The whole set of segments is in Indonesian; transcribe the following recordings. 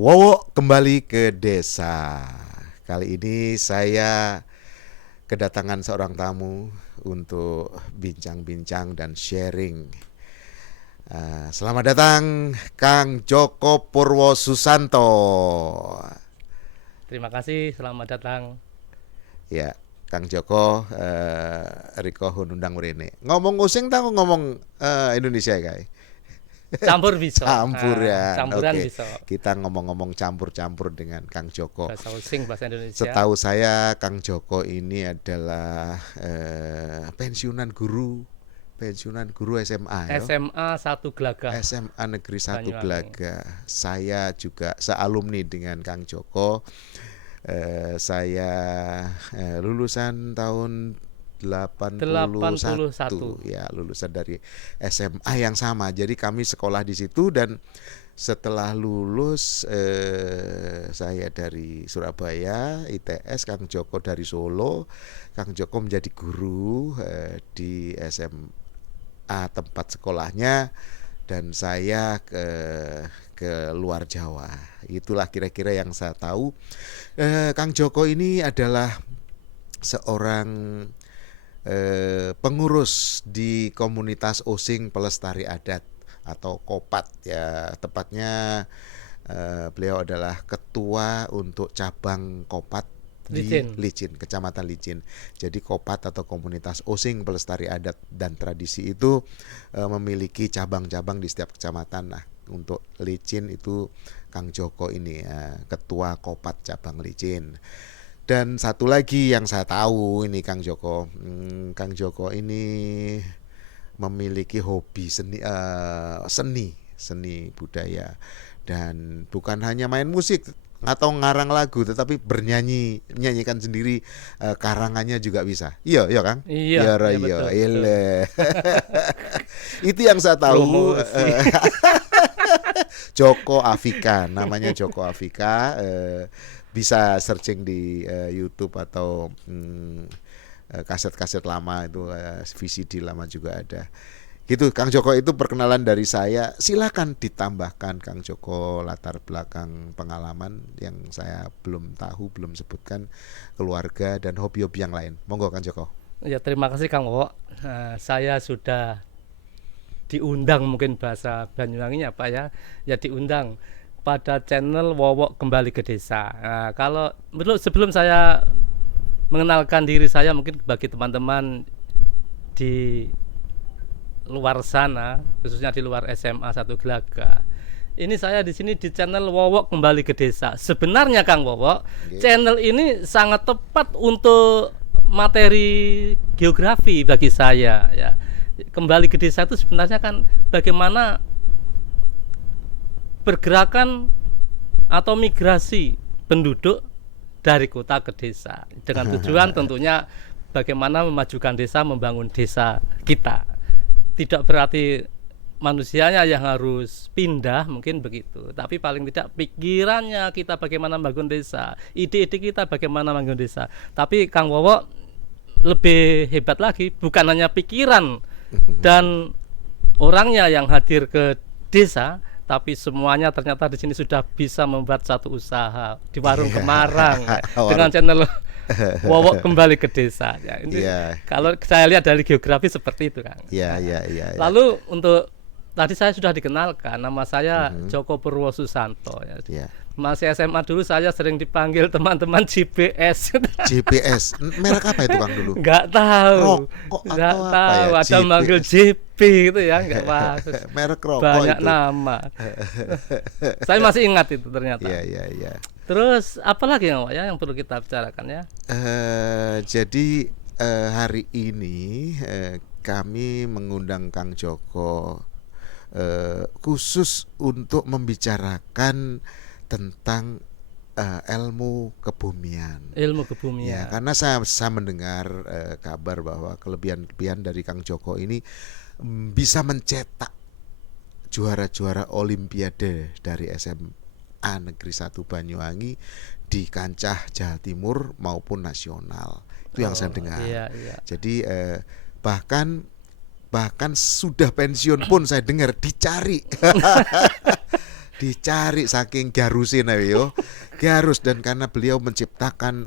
Wowo kembali ke desa. Kali ini saya kedatangan seorang tamu untuk bincang-bincang dan sharing. Selamat datang Kang Joko Purwosusanto. Terima kasih, selamat datang. Ya, Kang Joko, Riko Hunundang Mrene. Ngomong using tak ngomong Indonesia kae. Campur bisa. Campuran. Campuran Oke. bisa. Kita ngomong-ngomong campur-campur dengan Kang Joko. Bahasa Osing, bahasa Indonesia. Setahu saya Kang Joko ini adalah pensiunan guru SMA ya. SMA 1 Gelagah. SMA Negeri 1 Banyuwangi. Gelagah. Saya juga sealumni dengan Kang Joko. Saya lulusan tahun 81 ya, lulusan dari SMA yang sama. Jadi kami sekolah di situ dan setelah lulus saya dari Surabaya ITS, Kang Joko dari Solo. Kang Joko menjadi guru di SMA tempat sekolahnya dan saya ke luar Jawa. Itulah kira-kira yang saya tahu. Kang Joko ini adalah seorang pengurus di komunitas Osing Pelestari Adat atau Kopat ya, tepatnya beliau adalah ketua untuk cabang Kopat di Licin, Kecamatan Licin. Jadi Kopat atau komunitas Osing Pelestari Adat dan Tradisi itu memiliki cabang-cabang di setiap kecamatan. Nah, untuk Licin itu Kang Joko ini ketua Kopat cabang Licin. Dan satu lagi yang saya tahu ini Kang Joko ini memiliki hobi seni budaya dan bukan hanya main musik atau ngarang lagu tetapi menyanyikan sendiri, karangannya juga bisa. Iya, iya Kang. Iya, iya. Itu yang saya tahu. Joko Afika, namanya Joko Afika. Bisa searching di YouTube atau kaset-kaset lama itu, VCD lama juga ada. Gitu Kang Joko, itu perkenalan dari saya. Silakan ditambahkan Kang Joko latar belakang pengalaman yang saya belum tahu, belum sebutkan, keluarga dan hobi-hobi yang lain. Monggo Kang Joko. Ya, terima kasih Kang Wo. Saya sudah diundang, mungkin bahasa Banyuwanginya apa ya? Ya diundang pada channel Wowo Kembali ke Desa. Nah, kalau sebelum saya mengenalkan diri saya, mungkin bagi teman-teman di luar sana, khususnya di luar SMA 1 Gelagah, ini saya di sini di channel Wowo Kembali ke Desa. Sebenarnya Kang Wowo, channel ini sangat tepat untuk materi geografi bagi saya. Ya, Kembali ke Desa itu sebenarnya kan bagaimana pergerakan atau migrasi penduduk dari kota ke desa dengan tujuan tentunya bagaimana memajukan desa, membangun desa kita. Tidak berarti manusianya yang harus pindah, mungkin begitu, tapi paling tidak pikirannya kita bagaimana membangun desa, ide-ide kita bagaimana membangun desa. Tapi Kang Wowo lebih hebat lagi, bukan hanya pikiran dan orangnya yang hadir ke desa, tapi semuanya ternyata di sini sudah bisa membuat satu usaha di warung Kemarang dengan channel Wowo Kembali ke Desa. Ya, ini kalau saya lihat dari geografi seperti itu, Kang. Lalu untuk tadi saya sudah dikenalkan, nama saya Joko Purwosusanto. Ya. Masih SMA dulu saya sering dipanggil teman-teman GPS. GPS, merek apa itu Kang dulu? Nggak tahu. Nggak tahu. Ya? Ada manggil JP gitu ya, nggak pas. Merek rokok banyak itu. Nama. Saya masih ingat itu ternyata. Iya. Terus apa lagi yang perlu kita bicarakan ya? Jadi hari ini kami mengundang Kang Joko khusus untuk membicarakan tentang ilmu kebumian. Ya, karena saya mendengar kabar bahwa kelebihan dari Kang Joko ini bisa mencetak juara-juara Olimpiade dari SMA Negeri 1 Banyuwangi di kancah Jawa Timur maupun nasional. Itu yang saya dengar. Iya. Jadi bahkan sudah pensiun pun saya dengar dicari dicari saking garusin yo. Garus, dan karena beliau menciptakan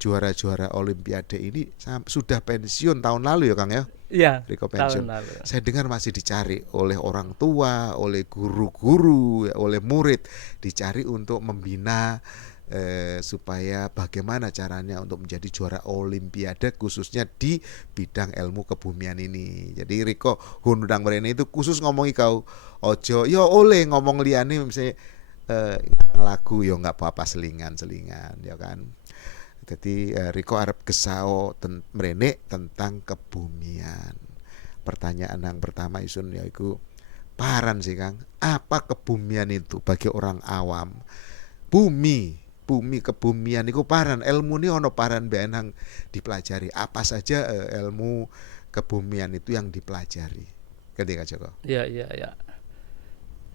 juara-juara Olimpiade ini sudah pensiun tahun lalu ya Kang ya. Iya, Riko pensiun. tahun lalu. Saya dengar masih dicari oleh orang tua, oleh guru-guru, oleh murid, dicari untuk membina supaya bagaimana caranya untuk menjadi juara Olimpiade khususnya di bidang ilmu kebumian ini. Jadi Riko Hundang Mrene itu khusus ngomongi kau ojo yo oleh ngomong liane misalnya lagu yo nggak apa-apa selingan ya kan. Jadi Riko arep gesao mrene tentang kebumian. Pertanyaan yang pertama isun yaiku paran sih Kang, apa kebumian itu bagi orang awam? Bumi kebumian iku paran, ilmu ini ono paran benang dipelajari. Apa saja ilmu kebumian itu yang dipelajari? Ketika Joko. Iya.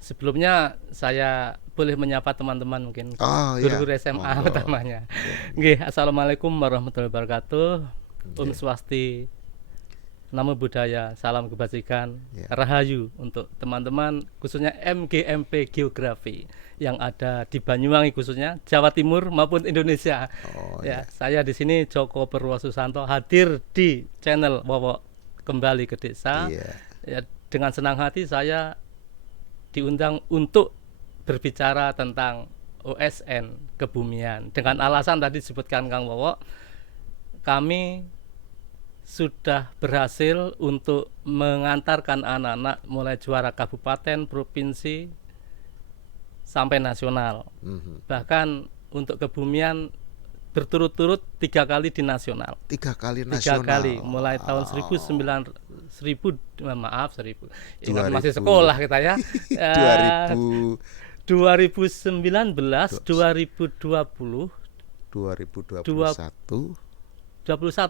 Sebelumnya saya boleh menyapa teman-teman mungkin guru-guru SMA utamanya. Nggih, assalamualaikum warahmatullahi wabarakatuh. Om Swasti, Namo Buddhaya, salam kebajikan, Rahayu untuk teman-teman khususnya MGMP Geografi yang ada di Banyuwangi khususnya Jawa Timur maupun Indonesia. Saya di sini Joko Purwosusanto hadir di channel Wowo Kembali ke Desa. Ya, dengan senang hati saya diundang untuk berbicara tentang OSN kebumian dengan alasan tadi disebutkan Kang Wowo, kami sudah berhasil untuk mengantarkan anak-anak mulai juara kabupaten, provinsi sampai nasional. Bahkan untuk kebumian berturut-turut 3 kali di nasional. 3 kali nasional. 3 kali mulai tahun 1000 masih sekolah kita ya. 2019, 2020, 2021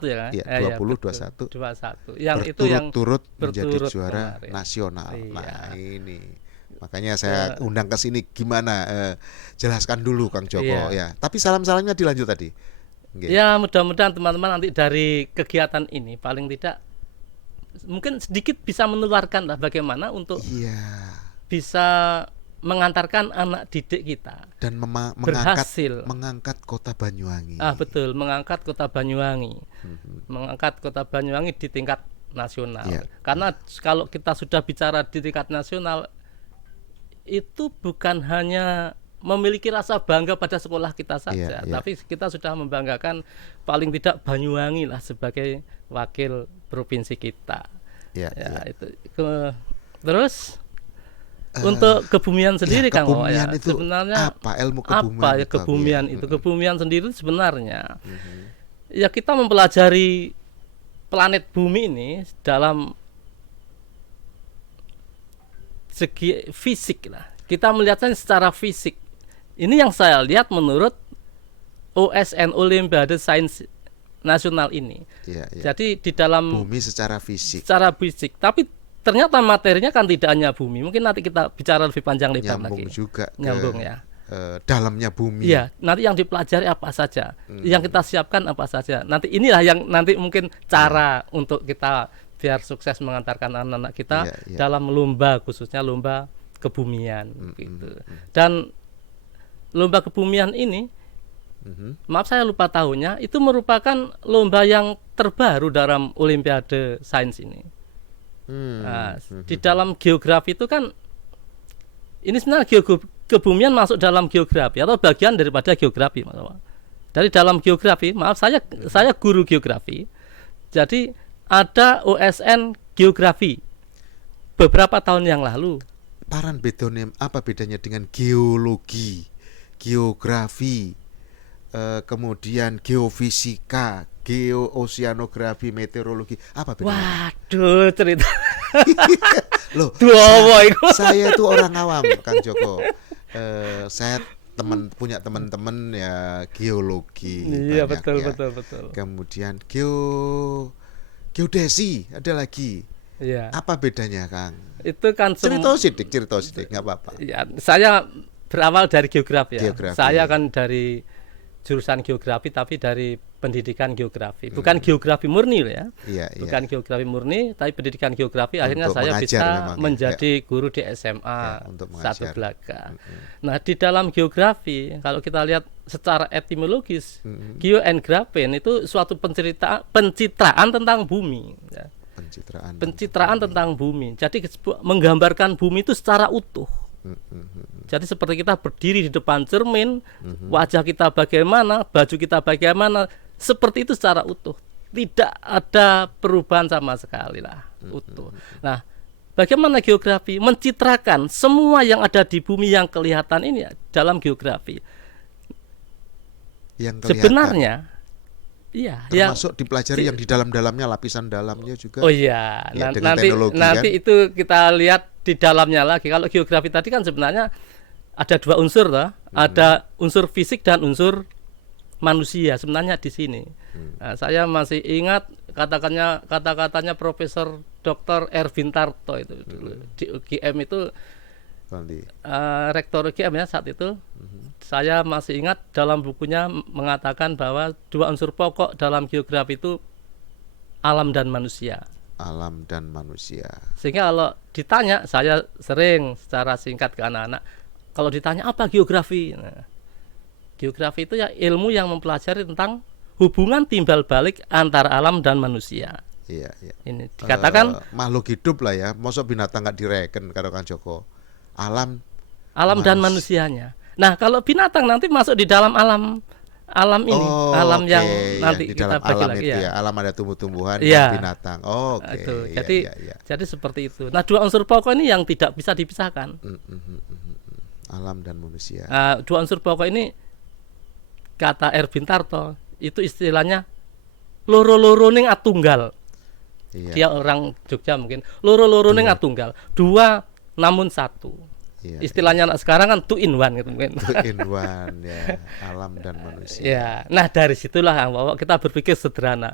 ya kan? Iya, 2021. Yang itu yang berturut menjadi juara nasional. Nah, ini makanya saya undang ke sini gimana jelaskan dulu Kang Joko ya. Tapi salam-salamnya dilanjut tadi. Ya, mudah-mudahan teman-teman nanti dari kegiatan ini paling tidak mungkin sedikit bisa menularkan lah bagaimana untuk bisa mengantarkan anak didik kita dan mengangkat kota Banyuwangi. Betul, mengangkat kota Banyuwangi. Mengangkat kota Banyuwangi di tingkat nasional. Karena kalau kita sudah bicara di tingkat nasional itu bukan hanya memiliki rasa bangga pada sekolah kita saja, tapi kita sudah membanggakan paling tidak Banyuwangi lah sebagai wakil provinsi kita. Itu. Terus untuk kebumian sendiri Kang Wowo ya, sebenarnya apa ilmu kebumian? Kebumian itu kebumian sendiri sebenarnya ya kita mempelajari planet bumi ini dalam segi fisik lah. Kita melihatnya secara fisik. Ini yang saya lihat menurut OSN Olimpiade Sains Nasional ini. Jadi di dalam bumi secara fisik. Tapi ternyata materinya kan tidak hanya bumi. Mungkin nanti kita bicara lebih panjang lebar lagi. Nyambung ya. Dalamnya bumi. Iya, nanti yang dipelajari apa saja, yang kita siapkan apa saja. Nanti inilah yang nanti mungkin cara untuk kita biar sukses mengantarkan anak-anak kita dalam lomba, khususnya lomba kebumian gitu. Dan lomba kebumian ini maaf saya lupa tahunnya, itu merupakan lomba yang terbaru dalam Olimpiade Sains ini. Di dalam geografi itu kan ini sebenarnya kebumian masuk dalam geografi atau bagian daripada geografi. Dari dalam geografi, maaf saya guru geografi. Jadi ada OSN geografi beberapa tahun yang lalu. Paran bedone apa bedanya dengan geologi, geografi, kemudian geofisika, geooceanografi, meteorologi, apa bedanya? Waduh, cerita. Loh, saya itu orang awam, Kang Joko. Saya punya teman-teman ya geologi. Iya, betul. Kemudian geodesi ada lagi. Iya. Apa bedanya, Kang? Itu kan cerita sidik, nggak apa-apa. Ya, saya berawal dari geografi ya. Saya kan dari jurusan geografi tapi dari pendidikan geografi, bukan geografi murni ya, bukan geografi murni, tapi pendidikan geografi. Akhirnya saya bisa menjadi guru di SMA Satu Blaga. Nah, di dalam geografi kalau kita lihat secara etimologis, geo and graphen itu suatu pencitraan tentang bumi. Ya. Pencitraan tentang bumi. Jadi menggambarkan bumi itu secara utuh. Jadi seperti kita berdiri di depan cermin, wajah kita bagaimana, baju kita bagaimana, seperti itu secara utuh. Tidak ada perubahan sama sekali lah, utuh. Nah, bagaimana geografi mencitrakan semua yang ada di bumi yang kelihatan ini dalam geografi. Yang sebenarnya iya, termasuk dipelajari yang di dalamnya, lapisan dalamnya juga. Oh iya, nanti kan? Itu kita lihat di dalamnya lagi. Kalau geografi tadi kan sebenarnya ada dua unsur toh. Ada unsur fisik dan unsur manusia sebenarnya di sini. Nah, saya masih ingat kata-katanya Profesor Dr. Erwin Tarto itu dulu di UGM itu, rektor UGM ya saat itu. Saya masih ingat dalam bukunya mengatakan bahwa dua unsur pokok dalam geografi itu alam dan manusia. Alam dan manusia. Sehingga kalau ditanya, saya sering secara singkat ke anak-anak, kalau ditanya apa geografi? Nah, geografi itu ya ilmu yang mempelajari tentang hubungan timbal balik antara alam dan manusia. Iya. Ini dikatakan makhluk hidup lah ya. Mosok binatang nggak direken karo Kang Joko. Alam dan manusianya. Nah, kalau binatang nanti masuk di dalam alam ini, alam yang nanti di dalam kita bagi alam lagi itu ya. Alam ada tumbuh-tumbuhan dan binatang. Jadi seperti itu. Nah, dua unsur pokok ini yang tidak bisa dipisahkan. Alam dan manusia. Dua unsur pokok ini kata Erwin Tarto itu istilahnya loro-loro ning atunggal. Dia orang Jogja mungkin. Loro-loro ning atunggal. Dua namun satu. Istilahnya anak sekarang kan 2 in 1 gitu mungkin. 2 in 1 ya, alam dan manusia. Ya, nah dari situlah bahwa kita berpikir sederhana.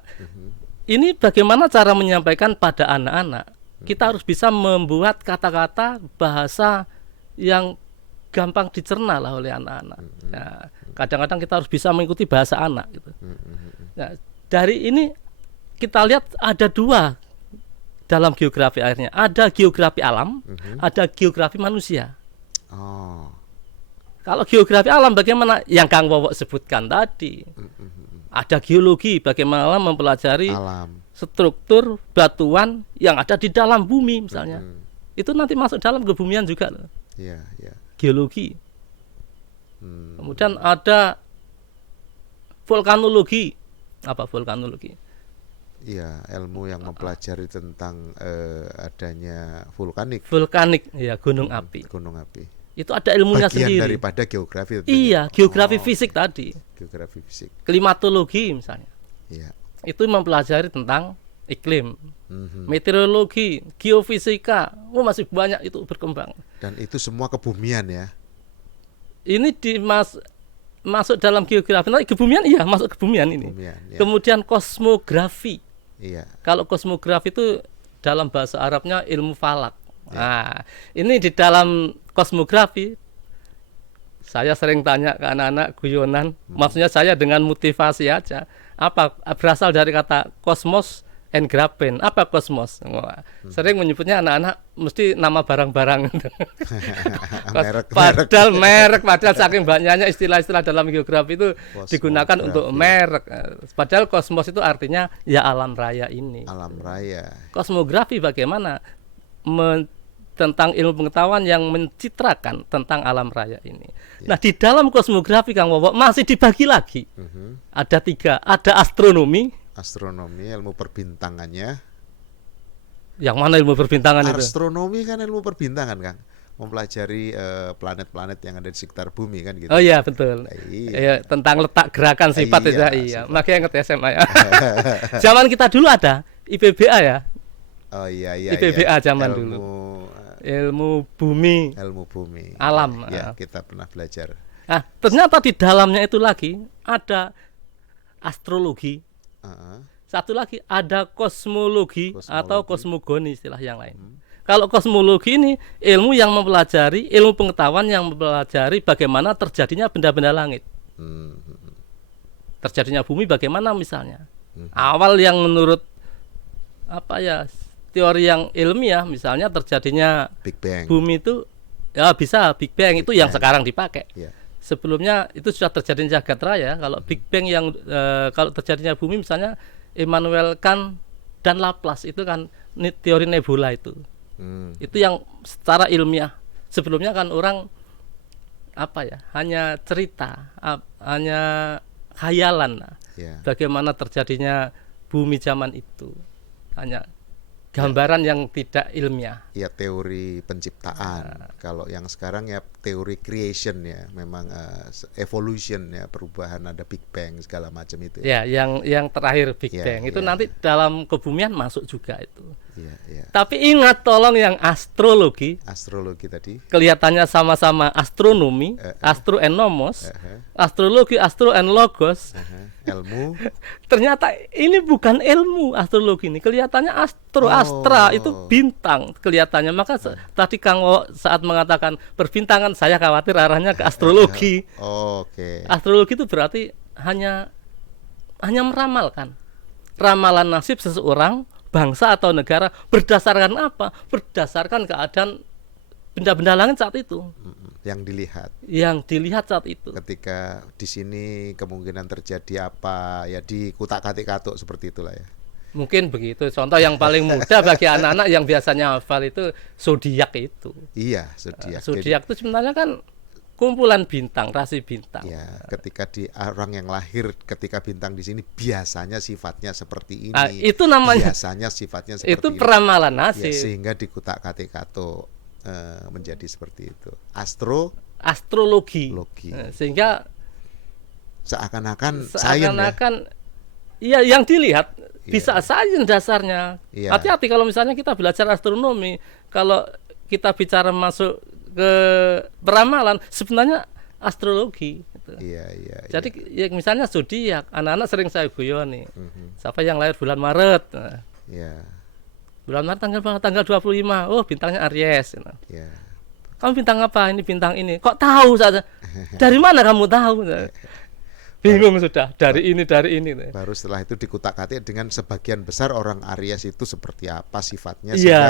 Ini bagaimana cara menyampaikan pada anak-anak? Kita harus bisa membuat kata-kata bahasa yang gampang dicerna lah oleh anak-anak. Nah, kadang-kadang kita harus bisa mengikuti bahasa anak gitu. Nah, dari ini kita lihat ada dua dalam geografi akhirnya. Ada geografi alam, ada geografi manusia. Kalau geografi alam bagaimana yang Kang Wowo sebutkan tadi. Ada geologi, bagaimana mempelajari alam, struktur batuan yang ada di dalam bumi misalnya. Itu nanti masuk dalam kebumian juga loh. Geologi. Kemudian ada vulkanologi. Apa vulkanologi? Iya, ilmu yang mempelajari tentang adanya vulkanik, ya gunung api. Gunung api. Itu ada ilmunya bagian sendiri. Daripada geografi. Iya, geografi fisik tadi. Geografi fisik. Klimatologi misalnya. Iya. Itu mempelajari tentang iklim. Meteorologi, geofisika, masih banyak itu berkembang. Dan itu semua kebumian ya. Ini masuk dalam geografi. Nah, kebumian iya, masuk kebumian ini. Ya. Kemudian kosmografi. Iya. Kalau kosmografi itu dalam bahasa Arabnya ilmu falak. Nah, ini di dalam kosmografi saya sering tanya ke anak-anak guyonan, maksudnya saya dengan motivasi aja. Apa berasal dari kata kosmos and graphen. Apa kosmos? Sering menyebutnya anak-anak mesti nama barang-barang. Padahal saking banyaknya istilah-istilah dalam geografi itu digunakan untuk merek. Padahal kosmos itu artinya ya alam raya ini. Alam raya. Kosmografi bagaimana tentang ilmu pengetahuan yang mencitrakan tentang alam raya ini. Nah, di dalam kosmografi Kang Wowo masih dibagi lagi. Ada 3, ada astronomi, ilmu perbintangannya. Yang mana ilmu perbintangan itu? Astronomi kan ilmu perbintangan, Kang. Mempelajari planet-planet yang ada di sekitar bumi kan gitu. Oh iya, betul. Iya, tentang letak gerakan sifat itu. Iya, makanya ingat SMA ya. Zaman kita dulu ada IPBA ya. Oh iya. IPBA zaman dulu. Ilmu bumi, alam. Ya, kita pernah belajar. Nah, ternyata di dalamnya itu lagi ada astrologi. Satu lagi ada kosmologi atau kosmogoni istilah yang lain. Kalau kosmologi ini ilmu yang mempelajari, ilmu pengetahuan yang mempelajari bagaimana terjadinya benda-benda langit. terjadinya bumi bagaimana misalnya. Awal yang menurut teori yang ilmiah misalnya terjadinya Big Bang. bumi itu ya bisa Big Bang itu yang sekarang dipakai. Yeah. Sebelumnya itu sudah terjadi jagat raya. Kalau Big Bang yang kalau terjadinya bumi misalnya Immanuel Kant dan Laplace itu kan teori nebula itu. Itu yang secara ilmiah. Sebelumnya kan orang hanya cerita, hanya khayalan. Yeah. Bagaimana terjadinya bumi zaman itu. Hanya gambaran yang tidak ilmiah. Ya teori penciptaan. Kalau yang sekarang ya teori creation ya, memang evolution ya, perubahan, ada Big Bang segala macam itu. Ya, yang terakhir Big Bang itu nanti dalam kebumian masuk juga itu. Ya. Tapi ingat tolong yang astrologi tadi. Kelihatannya sama-sama astronomi, astro and nomos, astrologi, astro and logos. Ilmu. Ternyata ini bukan ilmu astrologi ini. Kelihatannya astra itu bintang kelihatannya. Maka tadi Kang Wo saat mengatakan perbintangan, saya khawatir arahnya ke astrologi. Oke. Astrologi itu berarti hanya meramalkan. Ramalan nasib seseorang, bangsa atau negara berdasarkan apa? Berdasarkan keadaan benda-benda langit saat itu. Yang dilihat saat itu. Ketika di sini kemungkinan terjadi apa ya, di kutak-katik katuk seperti itulah ya. Mungkin begitu. Contoh yang paling mudah bagi anak-anak yang biasanya hafal itu zodiak itu. Iya, zodiak. Zodiak itu sebenarnya kan kumpulan bintang, rasi bintang. Ya, ketika di orang yang lahir ketika bintang di sini biasanya sifatnya seperti ini. Itu namanya. Biasanya sifatnya seperti itu ini. Peramalan nasib. Ya, sehingga di kutak-katik katuk menjadi seperti itu. Astrologi. Sehingga seakan-akan ya yang dilihat bisa sains dasarnya. Hati-hati kalau misalnya kita belajar astronomi, kalau kita bicara masuk ke peramalan sebenarnya astrologi gitu. Jadi ya, misalnya zodiak, anak-anak sering saya guyoni. Siapa yang lahir bulan Maret? Bulan Maret tanggal 25. Oh, bintangnya Aries. Kamu bintang apa? Ini bintang ini. Kok tahu saja? Dari mana kamu tahu? Bingung sudah. Dari ini. Baru setelah itu dikutak-katik dengan sebagian besar orang Aries itu seperti apa sifatnya. Iya,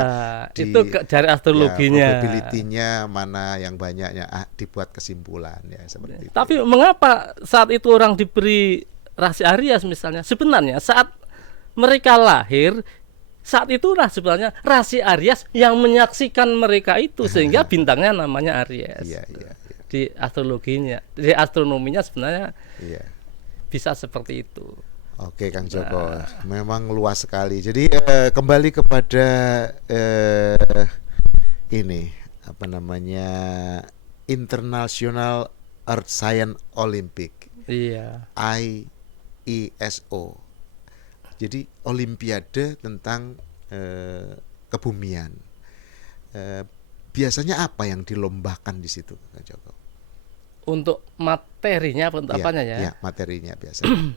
itu dari astrologinya. Probability-nya mana yang banyaknya dibuat kesimpulan ya seperti itu. Tapi mengapa saat itu orang diberi rasi Aries misalnya? Sebenarnya saat mereka lahir, saat itulah sebenarnya rasi Aries yang menyaksikan mereka itu sehingga bintangnya namanya Aries. Di astrologinya, di astronominya sebenarnya bisa seperti itu. Oke, Kang Joko, memang luas sekali. Jadi kembali kepada ini International Earth Science Olympic. IESO. Jadi olimpiade tentang kebumian. Biasanya apa yang dilombakan di situ, Kang Joko? Untuk materinya apa untuk apanya ya? Iya, materinya biasanya.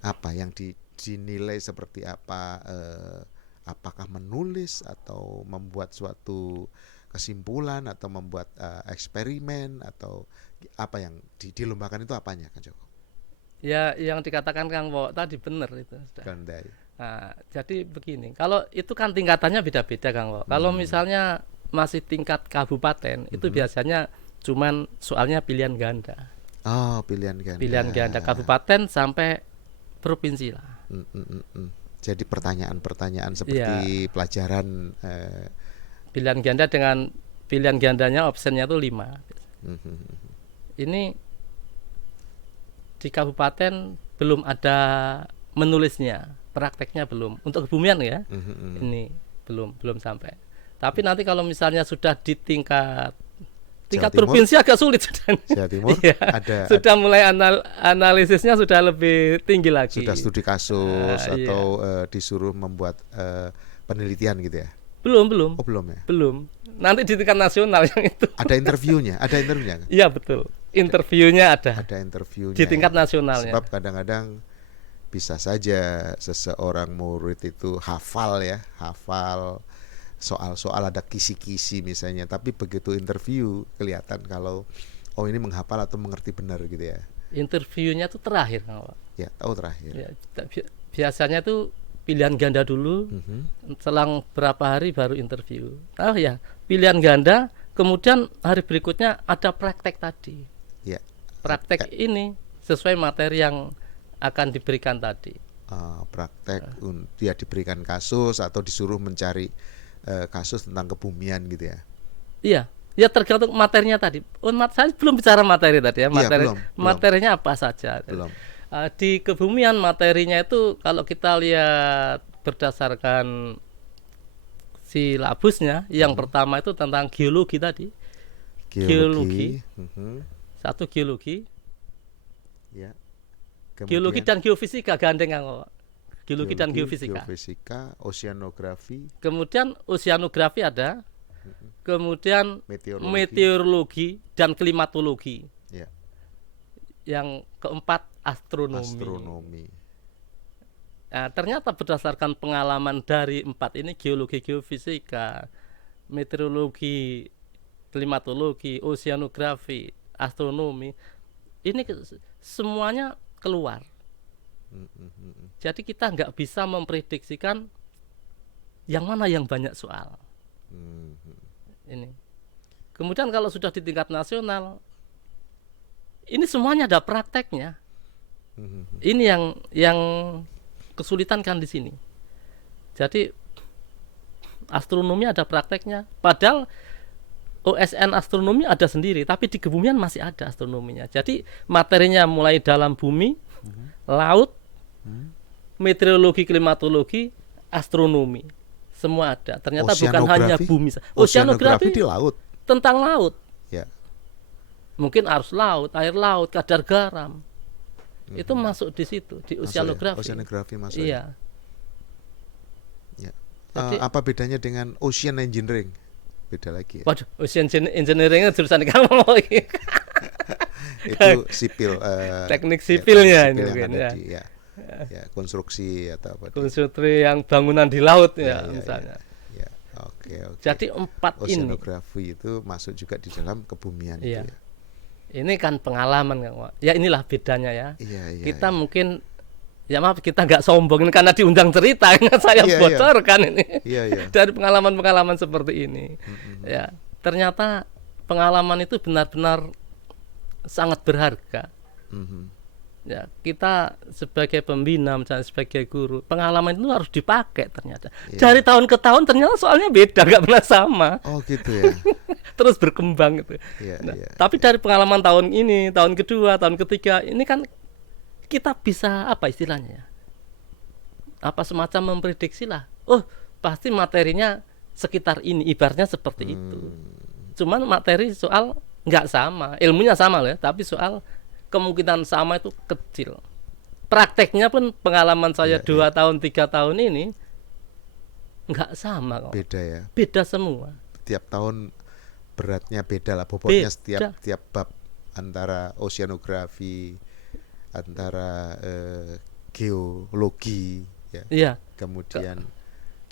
Apa yang dinilai seperti apa? Apakah menulis atau membuat suatu kesimpulan atau membuat eksperimen atau apa yang dilombakan itu apanya, Kang Joko? Ya, yang dikatakan Kang Wo tadi benar itu. Nah, jadi begini, kalau itu kan tingkatannya beda-beda Kang Wo. Kalau misalnya masih tingkat kabupaten, itu biasanya cuman soalnya pilihan ganda. Oh, pilihan ganda. Pilihan ganda kabupaten sampai provinsi lah. Jadi pertanyaan-pertanyaan seperti pelajaran pilihan ganda dengan pilihan gandanya optionnya itu 5. Ini di kabupaten belum ada menulisnya, prakteknya belum. Untuk kebumian ya, ini belum sampai. Tapi nanti kalau misalnya sudah di tingkat provinsi agak sulit sudah. Jawa Timur sudah mulai analisisnya sudah lebih tinggi lagi. Sudah studi kasus atau disuruh membuat penelitian gitu ya? Belum. Oh, belum ya? Belum. Nanti di tingkat nasional yang itu. Ada interviewnya? Iya, betul. Interviewnya ada. Ada interviewnya. Di tingkat nasionalnya. Sebab kadang-kadang bisa saja seseorang murid itu hafal soal-soal, ada kisi-kisi misalnya, tapi begitu interview kelihatan kalau ini menghafal atau mengerti benar gitu ya. Interviewnya tuh terakhir, Pak. Ya, terakhir. Ya, biasanya tuh pilihan ganda dulu, selang berapa hari baru interview. Oh ya, pilihan ganda, kemudian hari berikutnya ada praktek tadi. Ya. Praktek ini sesuai materi yang akan diberikan tadi. Praktek, dia diberikan kasus atau disuruh mencari kasus tentang kebumian gitu ya. Iya, ya tergantung materinya tadi. Saya belum bicara materi tadi ya. Belum. Materinya apa saja. Belum. Di kebumian materinya itu kalau kita lihat berdasarkan silabusnya, yang pertama itu tentang geologi tadi. Geologi. Satu geologi. Ya. Geologi dan geofisika gandeng, geologi dan geofisika. Geofisika, oceanografi. Kemudian oceanografi ada. Kemudian meteorologi dan klimatologi. Ya. Yang keempat astronomi. Nah, ternyata berdasarkan pengalaman dari 4 ini, geologi, geofisika, meteorologi, klimatologi, oceanografi, astronomi, ini semuanya keluar. Jadi kita nggak bisa memprediksikan yang mana yang banyak soal. Ini. Kemudian kalau sudah di tingkat nasional, ini semuanya ada prakteknya. Ini yang kesulitan kan di sini. Jadi astronomi ada prakteknya, padahal OSN astronomi ada sendiri, tapi di kebumian masih ada astronominya. Jadi materinya mulai dalam bumi, laut, meteorologi, klimatologi, astronomi, semua ada. Ternyata bukan hanya bumi. Oceanografi di laut. Tentang laut. Ya. Mungkin arus laut, air laut, kadar garam. Itu masuk di situ, di oceanografi. Oceanografi masuk. Iya. Ya. Jadi, apa bedanya dengan ocean engineering? Beda lagi ya. Waduh, ocean engineering jurusan kamu. Itu sipil, teknik sipilnya ini mungkin ya. Ya, konstruksi atau apa? Konstruksi yang bangunan di laut ya misalnya. Ya. Oke. Jadi 4 ini. Oceanografi itu masuk juga di dalam kebumian itu ya. Ini kan pengalaman, ya inilah bedanya ya. Iya, kita mungkin, ya maaf kita nggak sombong karena diundang cerita, saya bocorkan ini. Iya. Dari pengalaman-pengalaman seperti ini. Ya, ternyata pengalaman itu benar-benar sangat berharga. Ya, kita sebagai pembina, misalnya sebagai guru, pengalaman itu harus dipakai ternyata. Dari tahun ke tahun ternyata soalnya beda, nggak pernah sama. Oh gitu ya. Terus berkembang gitu. Tapi dari pengalaman tahun ini, tahun kedua, tahun ketiga, ini kan kita bisa apa istilahnya? Apa semacam memprediksi lah. Oh, pasti materinya sekitar ini, ibaratnya seperti itu. Cuman materi soal nggak sama, ilmunya sama loh, tapi soal kemungkinan sama itu kecil. Prakteknya pun pengalaman saya 2 tahun 3 tahun ini nggak sama kok. Beda ya. Beda semua. Tiap tahun beratnya beda lah, bobotnya tiap bab, antara oceanografi, antara geologi ya. Iya. Kemudian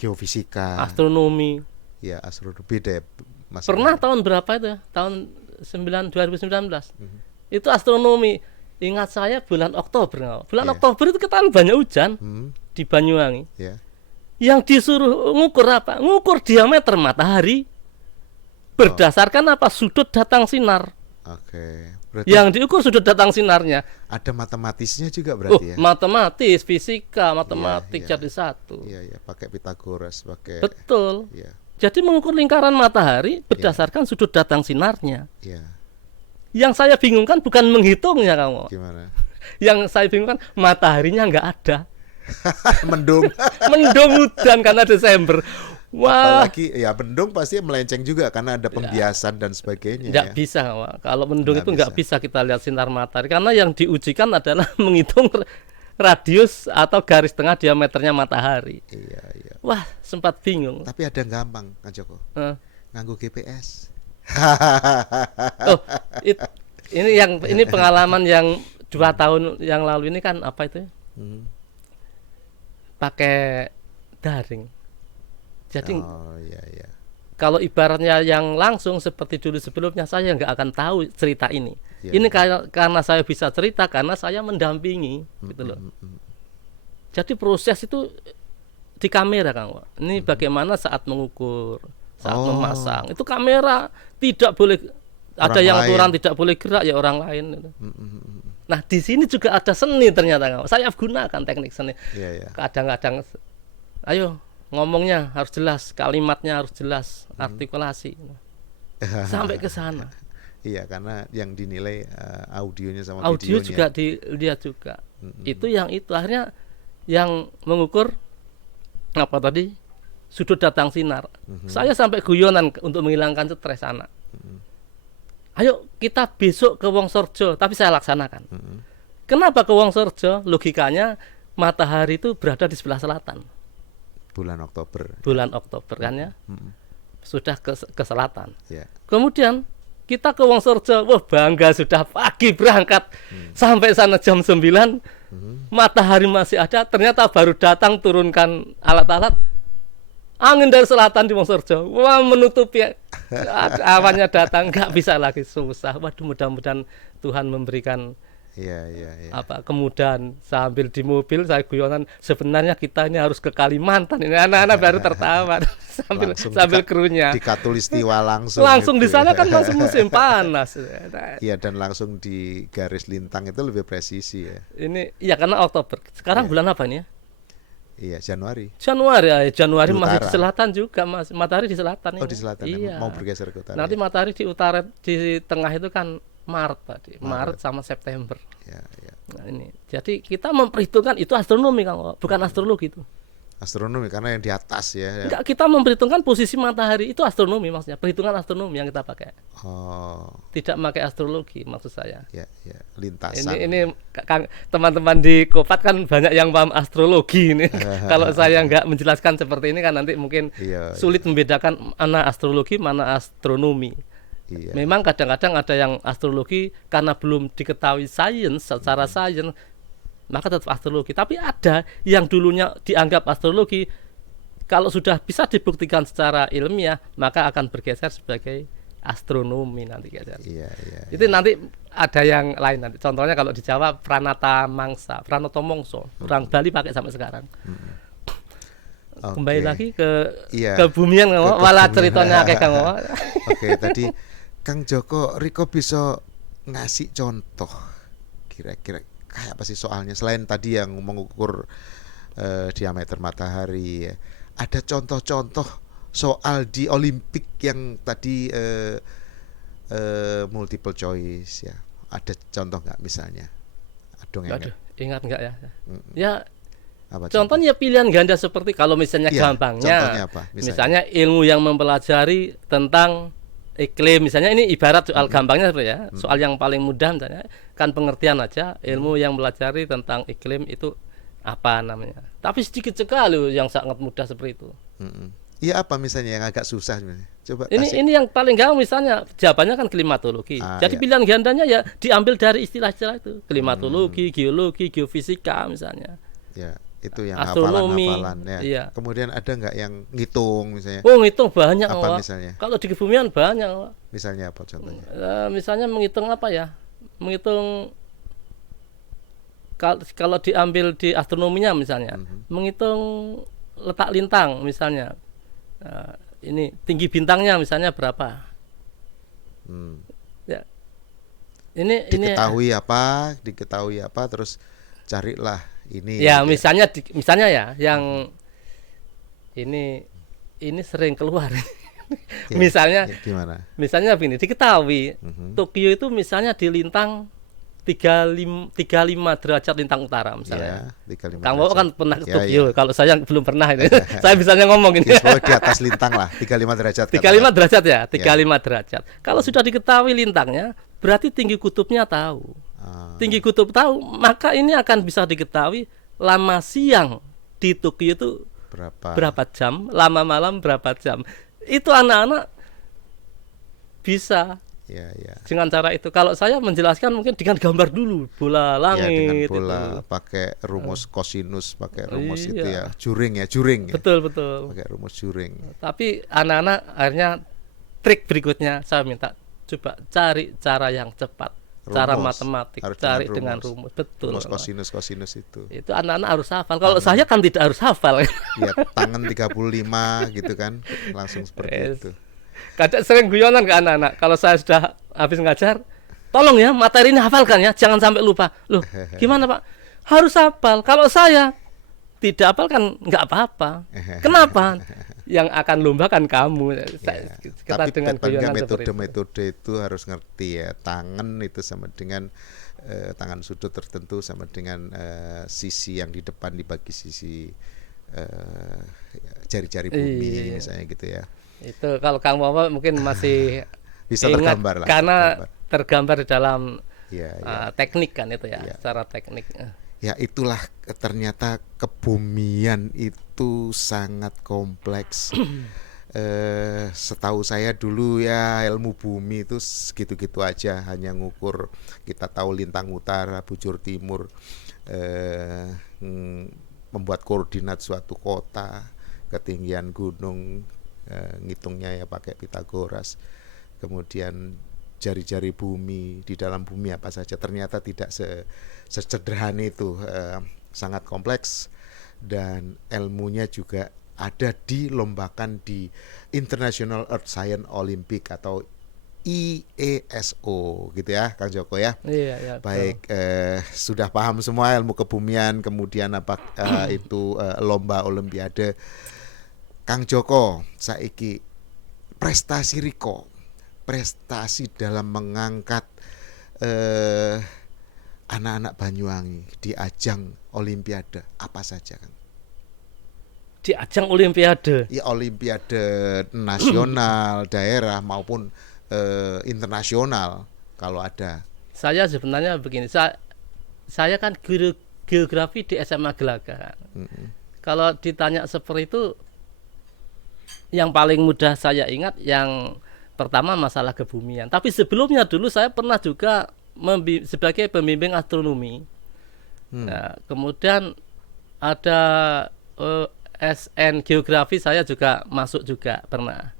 geofisika, astronomi. Ya, astronomi beda ya. Pernah tahun berapa itu ya? Tahun 2019. Itu astronomi. Ingat saya bulan Oktober. Oktober itu kita banyak hujan di Banyuwangi. Yang disuruh ngukur apa? Ngukur diameter matahari berdasarkan apa? Sudut datang sinar. Oke. Yang diukur sudut datang sinarnya. Ada matematisnya juga berarti ya? Matematis, fisika, matematik jadi satu. Iya, pakai Pythagoras, pakai. Betul. Iya. Jadi mengukur lingkaran matahari berdasarkan sudut datang sinarnya. Iya. Yang saya bingungkan bukan menghitungnya kamu. Gimana? Yang saya bingungkan mataharinya nggak ada. Mendung. Mendung hujan karena Desember. Wah. Apalagi ya mendung pasti melenceng juga karena ada pembiasan dan sebagainya. Nggak bisa, Wak. Kalau mendung itu nggak bisa kita lihat sinar matahari karena yang diujikan adalah menghitung radius atau garis tengah diameternya matahari. Iya. Wah, sempat bingung. Tapi ada yang gampang, Kang Joko. Nganggo GPS. Ini pengalaman yang 2 tahun yang lalu ini kan apa itu? Pakai daring. Jadi kalau ibaratnya yang langsung seperti dulu sebelumnya saya nggak akan tahu cerita ini. Ya, Ini karena saya bisa cerita karena saya mendampingi gitu loh. Jadi proses itu di kamera Kang. Ini bagaimana saat mengukur, saat memasang. Itu kamera tidak boleh ada Orang yang lain. aturan tidak boleh gerak ya orang lain gitu. Nah, di sini juga ada seni ternyata Kang. Saya gunakan teknik seni. Iya, ya. Kadang-kadang ayo ngomongnya harus jelas, kalimatnya harus jelas, artikulasi. Sampai ke sana. Iya, karena yang dinilai audionya sama Audio videonya. juga dilihat juga. Itu akhirnya yang mengukur apa tadi? Sudut datang sinar. Saya sampai guyonan untuk menghilangkan stres anak. Ayo kita besok ke Wongsorjo, tapi saya laksanakan. Kenapa ke Wongsorjo? Logikanya matahari itu berada di sebelah selatan. Bulan Oktober. Bulan Oktober kan ya. Sudah ke selatan. Ya. Kemudian kita ke Wongsorjo, wah bangga sudah pagi berangkat. Sampai sana jam 9, matahari masih ada, ternyata baru datang turunkan alat-alat. Angin dari selatan di Wongsorjo, wah menutupi awannya datang, nggak bisa lagi, susah. Waduh, mudah-mudahan Tuhan memberikan Iya. apa kemudahan. Sambil di mobil saya guyonan, sebenarnya kita ini harus ke Kalimantan. Ini anak-anak baru tertawa sambil krunya. Di Katulistiwa langsung. Di gitu sana ya. kan masih musim panas. Iya, dan langsung di garis lintang itu lebih presisi ya. Ini ya karena Oktober. Sekarang bulan apa ini ya? Iya, Januari. Januari Di masih utara. di selatan juga, matahari di selatan. Oh, di selatan. Iya. Mau bergeser ke utara. Nanti ya? matahari di utara, di tengah itu kan Maret tadi. Maret sama September. Ya. Nah, ini. Jadi kita memperhitungkan itu astronomi Kang, bukan astrologi itu. Astronomi karena yang di atas ya. Enggak, kita memperhitungkan posisi matahari itu astronomi maksudnya. Perhitungan astronomi yang kita pakai. Oh, Tidak pakai astrologi maksud saya. ya. Lintasan. Ini Kang, teman-teman di Kopat kan banyak yang paham astrologi ini. Kalau saya nggak menjelaskan seperti ini kan nanti mungkin Iya, sulit membedakan mana astrologi, mana astronomi. Iya. Memang kadang-kadang ada yang astrologi karena belum diketahui secara sains, maka tetap astrologi. Tapi ada yang dulunya dianggap astrologi, kalau sudah bisa dibuktikan secara ilmiah, maka akan bergeser sebagai astronomi nanti geser. Iya. Itu nanti ada yang lain nanti. Contohnya kalau di Jawa Pranata Mangsa, Pranoto Mongso. Orang Bali pakai sampai sekarang. Kembali lagi ke kebumian malah ceritanya kayak Kang. Oke, tadi Kang Joko Riko bisa ngasih contoh kira-kira kayak apa sih soalnya selain tadi yang mengukur diameter matahari ya. Ada contoh-contoh soal di Olimpik yang tadi multiple choice ya. Ada contoh nggak misalnya? Aduh, ingat nggak ya? Ya apa contohnya pilihan ganda seperti kalau misalnya ya, gampangnya. apa? Misalnya ilmu yang mempelajari tentang iklim, misalnya ini ibarat soal gampangnya seperti ya. Soal yang paling mudah misalnya kan pengertian aja, ilmu yang mempelajari tentang iklim itu apa namanya. Tapi sedikit sekali yang sangat mudah seperti itu. Iya, apa misalnya yang agak susah sebenarnya? Coba ini yang paling gampang misalnya jawabannya kan klimatologi. Jadi pilihan gandanya ya diambil dari istilah-istilah itu. Klimatologi, geologi, geofisika misalnya. Ya, itu yang astronomi, hafalan ya. Iya. Kemudian ada nggak yang ngitung misalnya? Oh, ngitung banyak. Apa misalnya? Kalau di kebumian banyak. Misalnya apa contohnya? Misalnya menghitung apa ya? Menghitung kalau diambil di astronominya misalnya, menghitung letak lintang misalnya. Ini tinggi bintangnya misalnya berapa? Ya. Ini diketahui apa terus carilah ini. Ya, gitu misalnya ya yang ini sering keluar. ya, misalnya gimana? Misalnya begini, diketahui Tokyo itu misalnya di lintang 35 derajat lintang utara misalnya. Ya, Kang Wowo kan pernah ke ya, Tokyo. ya. Kalau saya belum pernah ini. Saya bisanya ngomong ini. Ya, di atas lintang lah, 35 derajat. 35 derajat ya, 35 derajat. Kalau sudah diketahui lintangnya, berarti tinggi kutubnya tahu. Tinggi kutub tahu, maka ini akan bisa diketahui lama siang di Tokyo itu berapa jam, lama malam berapa jam. Itu anak-anak bisa. Ya. Dengan cara itu. Kalau saya menjelaskan mungkin dengan gambar dulu bola langit. Ya, dengan bola, itu pakai rumus kosinus, pakai rumus itu ya, juring ya. Betul. Pakai rumus juring. Tapi anak-anak akhirnya trik berikutnya saya minta coba cari cara yang cepat. cara matematik, harus cari dengan rumus, betul. Rumus kosinus itu. Itu anak-anak harus hafal. Kalau saya kan tidak harus hafal. Ya, tangan 35 gitu kan, langsung seperti itu. Kadang sering guyonan ke anak-anak. Kalau saya sudah habis ngajar, tolong ya materi ini hafalkan ya, jangan sampai lupa. Loh, gimana Pak? Harus hafal. Kalau saya tidak hafal kan nggak apa-apa. Kenapa? Yang akan lomba kan kamu. Tapi dengan metode-metode itu harus ngerti ya. Tangan itu sama dengan tangan sudut tertentu sama dengan sisi yang di depan dibagi sisi jari-jari bumi misalnya gitu ya. Itu kalau Kang Muhammad mungkin masih bisa tergambar lah. Karena tergambar di dalam teknik kan itu ya, secara teknik. Ya itulah ternyata kebumian itu sangat kompleks. Setahu saya dulu ya ilmu bumi itu segitu-gitu aja, hanya ngukur kita tahu lintang utara, bujur timur, membuat koordinat suatu kota, ketinggian gunung, ngitungnya ya pakai Pitagoras, kemudian jari-jari bumi, di dalam bumi apa saja. Ternyata tidak sesederhana itu, sangat kompleks, dan ilmunya juga ada dilombakan di International Earth Science Olympic atau IESO gitu ya Kang Joko ya. Iya, baik, sudah paham semua ilmu kebumian, kemudian apa itu lomba olimpiade. Kang Joko saiki prestasi Riko, prestasi dalam mengangkat anak-anak Banyuwangi di ajang olimpiade apa saja Kang? Di ajang olimpiade? Ya olimpiade nasional, daerah maupun internasional kalau ada. Saya sebenarnya begini, saya kan guru geografi di SMA Gelaga. Kalau ditanya seperti itu, yang paling mudah saya ingat yang pertama masalah kebumian. Tapi sebelumnya dulu saya pernah juga sebagai pembimbing astronomi. Nah, kemudian ada SN geografi saya juga masuk juga pernah.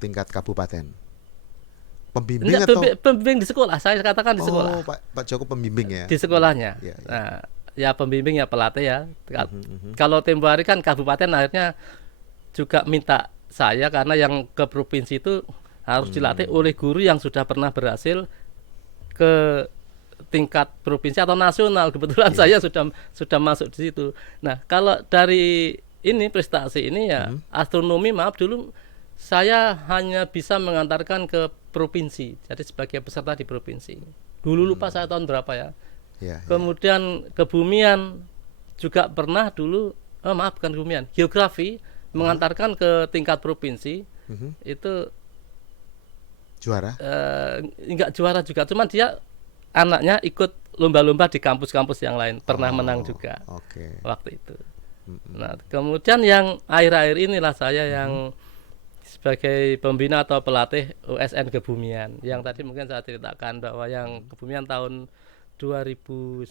Tingkat kabupaten. Pembimbing atau pembimbing di sekolah? Saya katakan di sekolah. Pak Joko pembimbing ya. Di sekolahnya. Ya. Nah, ya pembimbing ya pelatih ya. Kalau tempo hari kan kabupaten akhirnya juga minta saya karena yang ke provinsi itu harus dilatih oleh guru yang sudah pernah berhasil ke tingkat provinsi atau nasional. Kebetulan saya sudah masuk di situ. Nah, kalau dari ini prestasi ini ya astronomi, maaf dulu saya hanya bisa mengantarkan ke provinsi. Jadi sebagai peserta di provinsi. Dulu lupa saya tahun berapa ya. Kemudian kebumian juga pernah dulu, bukan kebumian, geografi mengantarkan ke tingkat provinsi. Itu juara? Enggak juara juga, cuman dia anaknya ikut lomba-lomba di kampus-kampus yang lain, pernah menang juga waktu itu. Nah, kemudian yang akhir-akhir inilah saya yang sebagai pembina atau pelatih USN Kebumian. Yang tadi mungkin saya ceritakan bahwa yang kebumian tahun 2019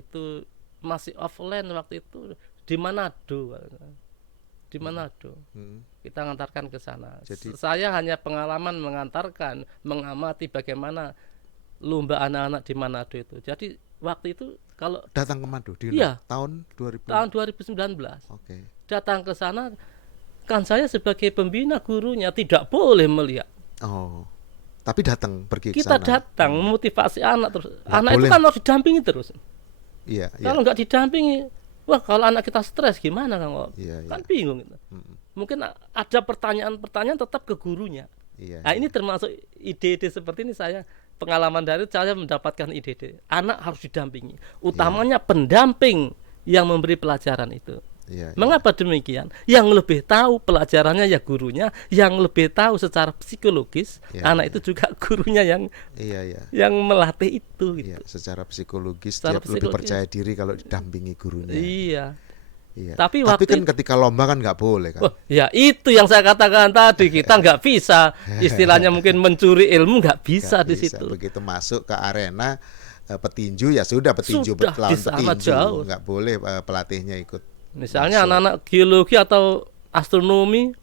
itu masih offline waktu itu di Manado. Di Manado. Kita ngantarkan ke sana. Jadi, saya hanya pengalaman mengantarkan, mengamati bagaimana lomba anak-anak di Manado itu. Jadi waktu itu kalau datang ke Manado di tahun 2019. Datang ke sana kan saya sebagai pembina gurunya tidak boleh melihat. Tapi datang pergi ke sana. Kita datang memotivasi anak terus. Anak boleh. Itu kan harus didampingi terus. Kalau nggak didampingi, wah kalau anak kita stres gimana Kang? Kan bingung gitu. Mungkin ada pertanyaan-pertanyaan tetap ke gurunya. Nah, ini termasuk ide-ide seperti ini saya pengalaman dari saya mendapatkan ide-ide. Anak harus didampingi. Utamanya pendamping yang memberi pelajaran itu. Mengapa demikian? Yang lebih tahu pelajarannya ya gurunya, yang lebih tahu secara psikologis anak itu juga gurunya yang melatih itu gitu. Secara psikologis dia lebih percaya diri kalau didampingi gurunya. Tapi kan ketika lomba kan nggak boleh kan? Ya itu yang saya katakan tadi, kita nggak bisa istilahnya mungkin mencuri ilmu nggak bisa di situ. Begitu masuk ke arena petinju ya sudah petinju berlawan petinju, nggak boleh pelatihnya ikut. Misalnya anak-anak geologi atau astronomi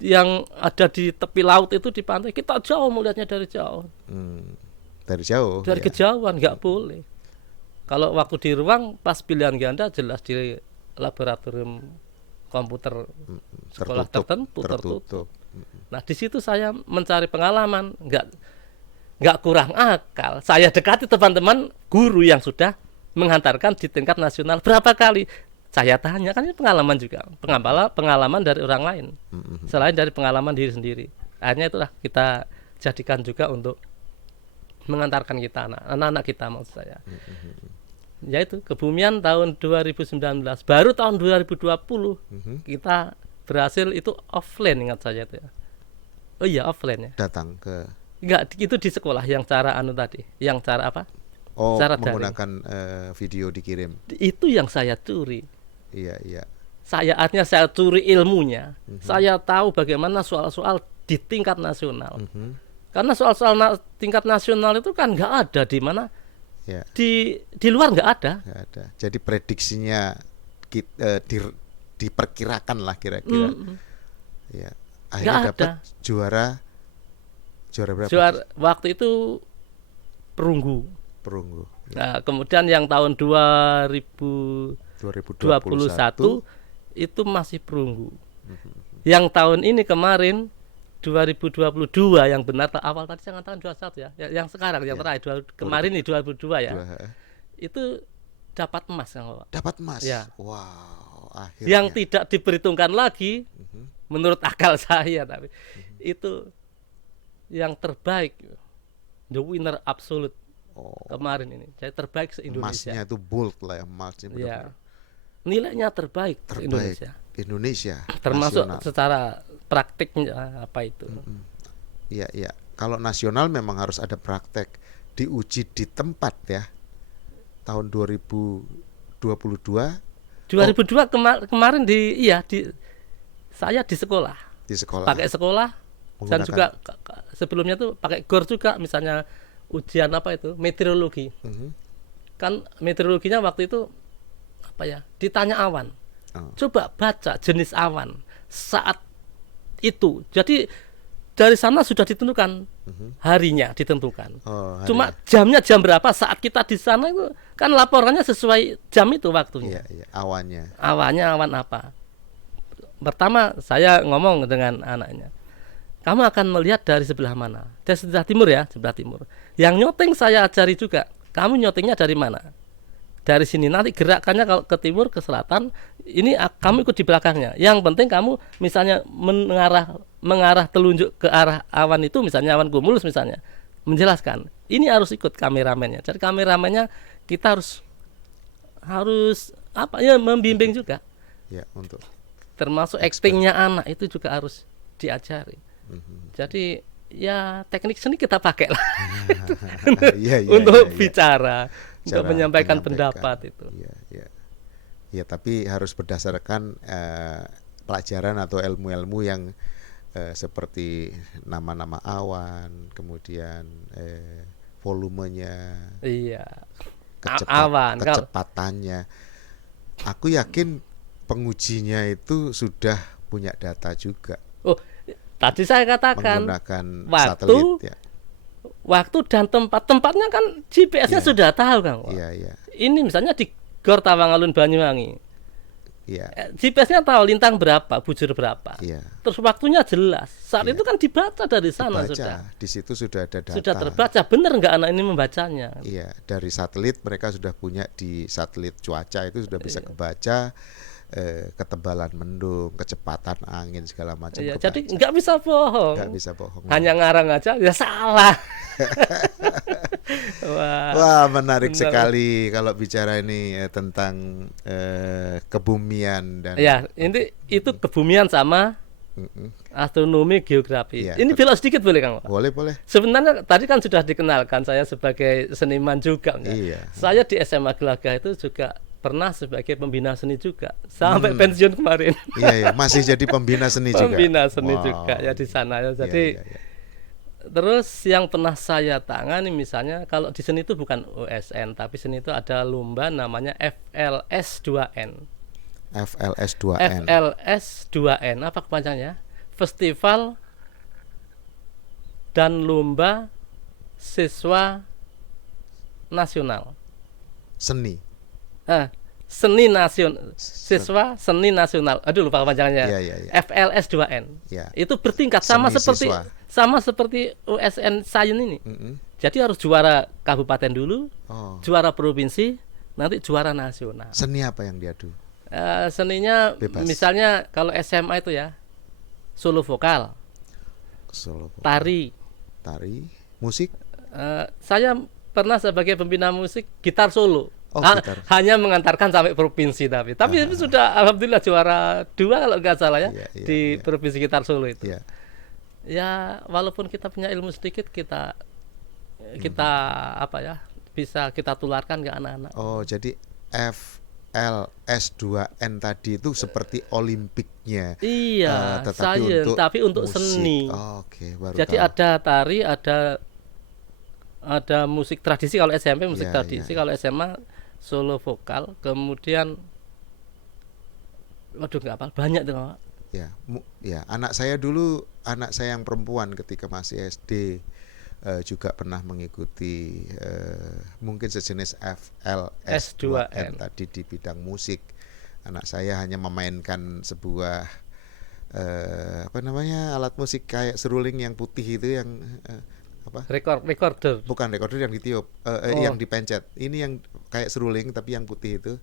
yang ada di tepi laut itu di pantai, kita jauh melihatnya dari jauh. dari jauh. Dari kejauhan nggak boleh. Kalau waktu di ruang pas pilihan ganda jelas di laboratorium komputer sekolah tertutup. Nah di situ saya mencari pengalaman, nggak kurang akal. Saya dekati teman-teman guru yang sudah menghantarkan di tingkat nasional berapa kali. Saya tanya, kan ini pengalaman juga, pengalaman dari orang lain, selain dari pengalaman diri sendiri. Akhirnya itulah kita jadikan juga untuk mengantarkan kita anak-anak kita, maksud saya. Yaitu Kebumian tahun 2019, baru tahun 2020 kita berhasil itu offline, ingat saya itu ya. Oh iya offline ya. Datang ke. Enggak, itu di sekolah yang cara tadi, yang cara apa? Oh, cara menggunakan video dikirim. Itu yang saya curi. Iya. Artinya saya curi ilmunya. Saya tahu bagaimana soal-soal di tingkat nasional. Karena soal-soal tingkat nasional itu kan nggak ada di mana. Ya. Di luar nggak ada. Jadi prediksinya diperkirakan lah kira-kira. Ya. Akhirnya dapat juara berapa? Juara waktu itu perunggu. Ya. Nah, kemudian yang tahun 2021 itu masih perunggu. Yang tahun ini kemarin 2022 yang benar awal tadi saya ngatakan 21 ya. Yang sekarang yang terakhir kemarin ini 2022 ya. Itu dapat emas kan, Pak. Dapat emas. Ya. Wow, akhirnya. Yang tidak diperhitungkan lagi menurut akal saya, tapi itu yang terbaik, the winner absolute kemarin ini. Jadi terbaik se-Indonesia. Emasnya itu bold lah ya, emasnya benar-benar. Ya. Nilainya terbaik Indonesia. Termasuk nasional. Secara praktiknya apa itu. Iya. Kalau nasional memang harus ada praktek, diuji di tempat ya. Tahun 2022 kemarin saya di sekolah. Pakai sekolah. Dan juga sebelumnya tuh pakai GOR juga, misalnya ujian apa itu? Meteorologi. Kan meteorologinya waktu itu apa ya? Ditanya awan. Coba baca jenis awan saat itu. Jadi dari sana sudah ditentukan harinya ditentukan. Cuma jamnya jam berapa saat kita di sana itu kan laporannya sesuai jam itu waktunya. Iya, awannya. Awannya awan apa? Pertama saya ngomong dengan anaknya, kamu akan melihat dari sebelah mana? Dari sebelah timur ya, sebelah timur. Yang nyoteng saya ajari juga, kamu nyotingnya dari mana? Dari sini, nanti gerakannya kalau ke timur, ke selatan, ini kamu ikut di belakangnya. Yang penting kamu misalnya mengarah telunjuk ke arah awan itu, misalnya awan cumulus misalnya, menjelaskan. Ini harus ikut kameramennya. Jadi kameramennya kita harus apa ya, membimbing juga. Ya, untuk termasuk actingnya anak itu juga harus diajari. Jadi ya teknik seni kita pakai lah untuk bicara, untuk menyampaikan pendapat itu. Ya, tapi harus berdasarkan pelajaran atau ilmu-ilmu yang seperti nama-nama awan, kemudian volumenya, kecepatannya. Aku yakin pengujinya itu sudah punya data juga. Tadi saya katakan menggunakan satelit ya. Waktu dan tempatnya kan GPS-nya sudah tahu kan. Iya. Ini misalnya di Gor Tawangalun Banyuwangi. Iya. GPS-nya tahu lintang berapa, bujur berapa. Iya. Terus waktunya jelas. Saat itu kan dibaca dari sana sudah. Di situ sudah ada data. Sudah terbaca. Benar nggak anak ini membacanya? Iya, dari satelit mereka sudah punya, di satelit cuaca itu sudah bisa kebaca ketebalan mendung, kecepatan angin, segala macam. Iya, jadi nggak bisa bohong. Hanya ngarang aja ya salah. Wah, menarik sekali kalau bicara ini tentang kebumian dan. Ya, itu kebumian sama astronomi, geografi. Ini belok sedikit boleh Kang? Boleh. Sebenarnya tadi kan sudah dikenalkan saya sebagai seniman juga. Iya. Saya di SMA Gelagah itu juga pernah sebagai pembina seni juga sampai pensiun kemarin. Iya, masih jadi pembina seni juga. Pembina seni juga ya di sana ya. Jadi terus yang pernah saya tangani misalnya kalau di seni itu bukan OSN, tapi seni itu ada lomba namanya FLS2N. FLS2N apa kepanjangannya? Festival dan Lomba Siswa nasional. Seni. Seni nasional, siswa seni nasional. Aduh lupa kepanjangannya. FLS 2N. Itu bertingkat sama seperti USN Sains ini. Jadi harus juara kabupaten dulu, juara provinsi, nanti juara nasional. Seni apa yang diadu? Seninya bebas. Misalnya kalau SMA itu ya solo vokal, tari, musik. Saya pernah sebagai pembina musik gitar solo. Hanya mengantarkan sampai provinsi tapi sudah alhamdulillah juara 2 kalau nggak salah ya, di provinsi gitar solo itu. Ya walaupun kita punya ilmu sedikit kita apa ya bisa kita tularkan ke anak-anak. Oh jadi FLS2N tadi itu seperti olimpiknya. Iya, tapi untuk seni. Baru jadi tahu. Ada tari, ada musik tradisi kalau SMP, musik tradisi kalau SMA solo vokal, kemudian waduh nggak apa banyak tuh Pak. Anak saya yang perempuan ketika masih SD juga pernah mengikuti mungkin sejenis FLS2N tadi di bidang musik. Anak saya hanya memainkan sebuah alat musik kayak seruling yang putih itu yang recorder. Bukan recorder yang ditiup, yang dipencet. Ini yang kayak seruling tapi yang putih itu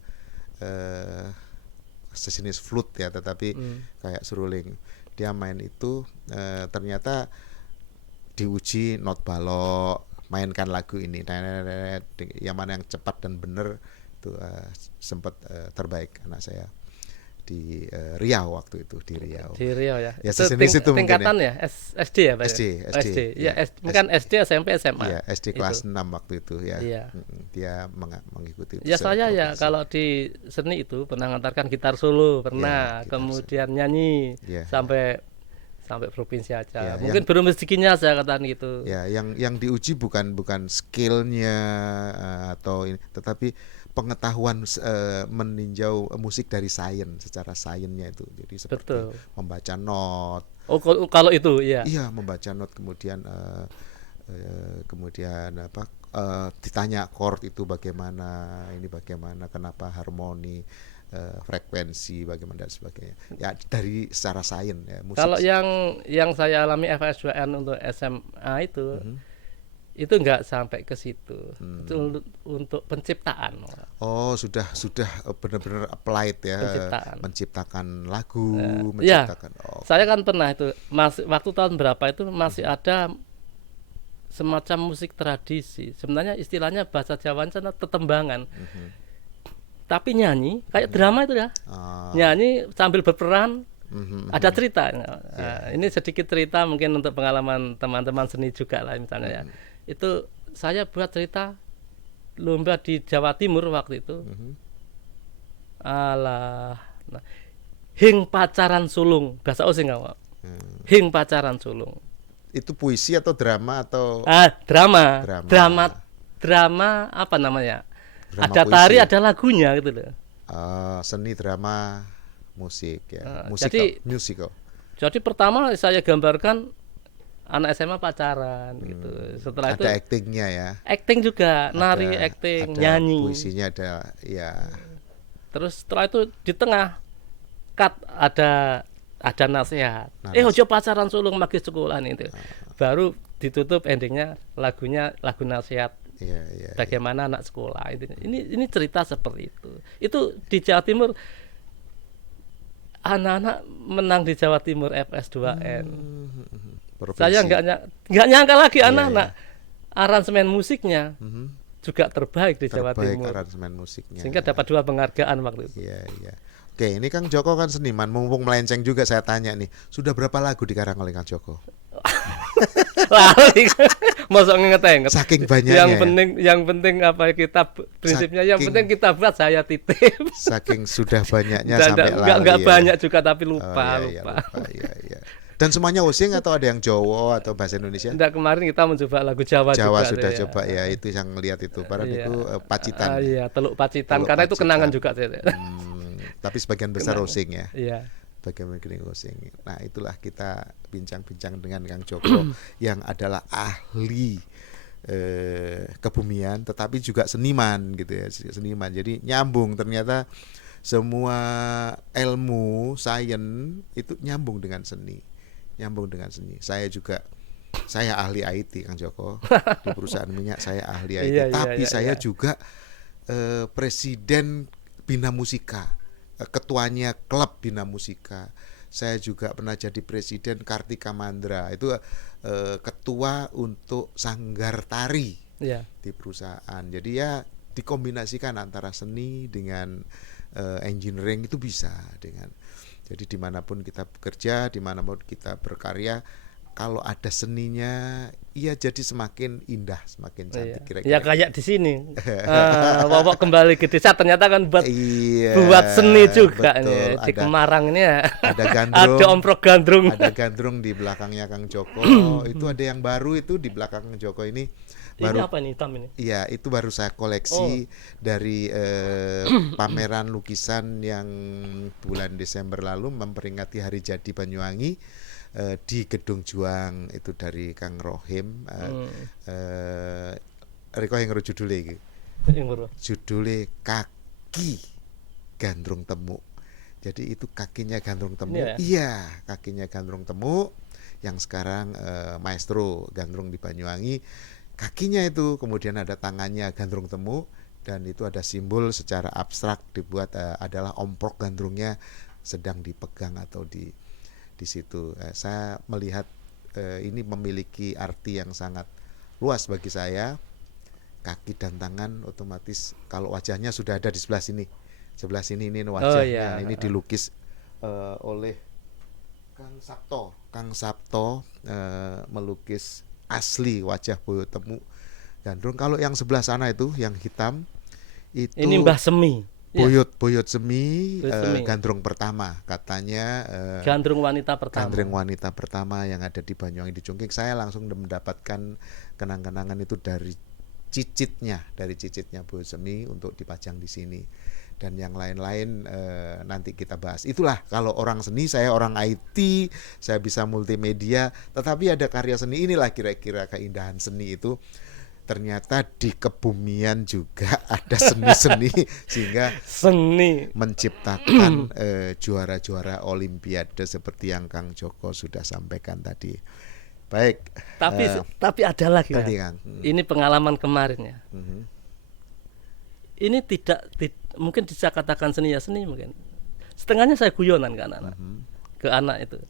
sejenis flute ya, tetapi kayak seruling. Dia main itu ternyata diuji not balok, mainkan lagu ini, yang mana yang cepat dan benar itu sempat terbaik anak saya di Riau waktu itu di Riau ya. Ya sejenis itu tingkatan mungkin ya. SD ya Pak. SD. Ya, bukan SD, SMP, SMA. Ya, SD kelas 6 waktu itu ya. Dia mengikuti itu. Ya saya ya kalau di seni itu pernah mengantarkan gitar solo, pernah kemudian nyanyi sampai provinsi aja. Mungkin belum rezekinya saya katakan gitu. Ya, yang diuji bukan skillnya atau ini, tetapi pengetahuan meninjau musik dari secara sainsnya itu. Jadi seperti membaca not. Kalau itu ya. Iya, membaca not kemudian ditanya chord itu bagaimana, ini bagaimana, kenapa harmoni, frekuensi bagaimana dan sebagainya. Ya dari secara sains ya musik. Kalau yang saya alami FLS2N untuk SMA itu enggak sampai ke situ. Itu untuk penciptaan. Sudah benar-benar applied ya. Menciptakan lagu, menciptakan. Saya kan pernah itu waktu tahun berapa itu masih ada semacam musik tradisi. Sebenarnya istilahnya bahasa Jawanya tetembangan. Tapi nyanyi kayak drama itu ya. Nyanyi sambil berperan. Ada cerita. Ini sedikit cerita mungkin untuk pengalaman teman-teman seni juga lah misalnya ya. Itu saya buat cerita lomba di Jawa Timur waktu itu. Hing pacaran sulung, bahasa Osing Pak. Hing pacaran sulung. Itu puisi atau drama atau drama apa namanya? Drama ada puisi. Tari, ada lagunya gitu loh. Seni drama musik ya. Musical. Jadi pertama saya gambarkan anak SMA pacaran gitu. Setelah ada itu actingnya ya. Acting juga, nari, acting, nyanyi. Puisinya ada ya. Terus setelah itu di tengah cut ada nasihat. Ojo pacaran sulung magi sekolah itu. Baru ditutup endingnya lagu nasihat. Bagaimana anak sekolah itu. Ini cerita seperti itu. Itu di Jawa Timur anak-anak menang di Jawa Timur FLS2N. Saya nggak nyangka lagi anak-anak aransemen musiknya juga terbaik di Jawa Timur. Aransemen musiknya. Sehingga dapat 2 penghargaan waktu itu. Iya. Oke, ini Kang Joko kan seniman, mumpung melenceng juga saya tanya nih, sudah berapa lagu dikarang oleh Kang Joko? Masuk ngeteng. Saking banyaknya. Yang penting apa kita prinsipnya yang penting kita buat saya titip. Saking sudah banyaknya sampai lali. Enggak banyak juga tapi lupa. Iya. Dan semuanya Osing atau ada yang Jawa atau bahasa Indonesia? Enggak, kemarin kita mencoba lagu Jawa juga. Sudah coba ya, itu yang lihat itu. Padahal itu Pacitan. Teluk Pacitan karena itu kenangan juga. Tapi sebagian besar Osing ya. Iya. Bagian Osing. Nah, itulah kita bincang-bincang dengan Kang Joko yang adalah ahli kebumian, tetapi juga seniman gitu ya, seniman. Jadi nyambung, ternyata semua ilmu sains itu nyambung dengan seni, nyambung dengan seni. Saya ahli IT, Kang Joko, di perusahaan minyak saya ahli IT, tapi saya juga presiden Bina Musika, ketuanya klub Bina Musika. Saya juga pernah jadi presiden Kartika Mandra, itu ketua untuk sanggar tari di perusahaan. Jadi ya dikombinasikan antara seni dengan engineering itu bisa dengan. Jadi dimanapun kita bekerja, dimanapun kita berkarya, kalau ada seninya, iya jadi semakin indah, semakin cantik kira-kira. Ya kayak di sini. Bapak kembali ke desa ternyata kan buat seni juga nih. Di Kemarang ini ya. Ada gandrung. Ada omprok gandrung. Ada gandrung di belakangnya Kang Joko. Itu ada yang baru itu di belakang Kang Joko ini. Baru, ini apa nih hitam ini? Iya, itu baru saya koleksi dari pameran lukisan yang bulan Desember lalu memperingati Hari Jadi Banyuwangi. Di Gedung Juang itu dari Kang Rohim. Riko yang judulnya iki. Judulnya Kaki Gandrung Temu. Jadi itu kakinya Gandrung Temu. Iya, kakinya Gandrung Temu yang sekarang maestro gandrung di Banyuwangi. Kakinya itu kemudian ada tangannya Gandrung Temu, dan itu ada simbol secara abstrak dibuat adalah omprok gandrungnya sedang dipegang atau di situ. Saya melihat ini memiliki arti yang sangat luas bagi saya. Kaki dan tangan otomatis kalau wajahnya sudah ada di sebelah sini. Sebelah sini ini wajahnya. Ini dilukis oleh Kang Sabto. Kang Sabto melukis asli wajah Boyo Temu Gandrung. Kalau yang sebelah sana itu yang hitam itu ini Mbah Semi. Boyot Semi, gandrung pertama katanya, gandrung wanita pertama yang ada di Banyuwangi di Cungking. Saya langsung mendapatkan kenang-kenangan itu dari cicitnya Boyot Semi untuk dipajang di sini, dan yang lain-lain nanti kita bahas. Itulah kalau orang seni, saya orang IT, saya bisa multimedia, tetapi ada karya seni. Inilah kira-kira keindahan seni itu. Ternyata di kebumian juga ada seni-seni sehingga seni menciptakan juara-juara olimpiade seperti yang Kang Joko sudah sampaikan tadi. Baik. Tapi ada lagi tadi, Kang. Ini pengalaman kemarin ya. Ini tidak mungkin bisa katakan seni ya seni mungkin. Setengahnya saya guyonan ke anak-anak. Ke anak itu.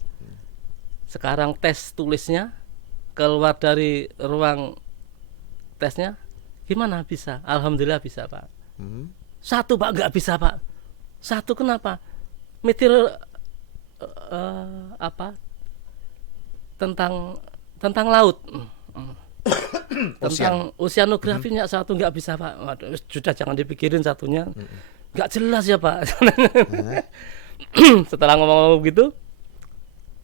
Sekarang tes tulisnya keluar dari ruang tesnya gimana bisa? Alhamdulillah bisa, Pak. Satu Pak nggak bisa, Pak. Satu kenapa? Tentang laut. Tentang oceanografinya satu nggak bisa, Pak. Waduh, sudah jangan dipikirin satunya. Nggak jelas ya, Pak. Setelah ngomong gitu,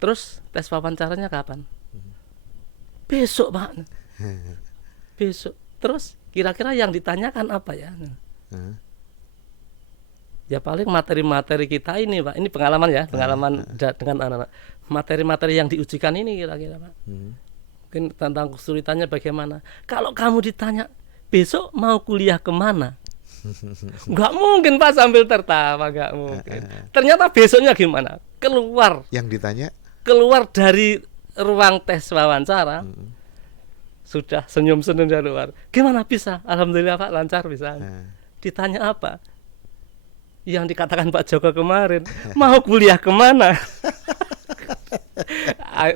terus tes wawancaranya kapan? Besok, Pak. Besok. Terus kira-kira yang ditanyakan apa ya? Ya paling materi-materi kita ini, Pak. Ini pengalaman ya, pengalaman dengan anak-anak. Materi-materi yang diujikan ini kira-kira, Pak. Mungkin tentang kesulitannya bagaimana. Kalau kamu ditanya besok mau kuliah kemana? Nggak mungkin, Pak, sambil tertawa, nggak mungkin. Ternyata besoknya gimana? Keluar. Yang ditanya? Keluar dari ruang tes wawancara. Sudah senyum-senyum dari luar. Gimana bisa? Alhamdulillah, Pak, lancar bisa. Ditanya apa? Yang dikatakan Pak Joko kemarin, mau kuliah kemana?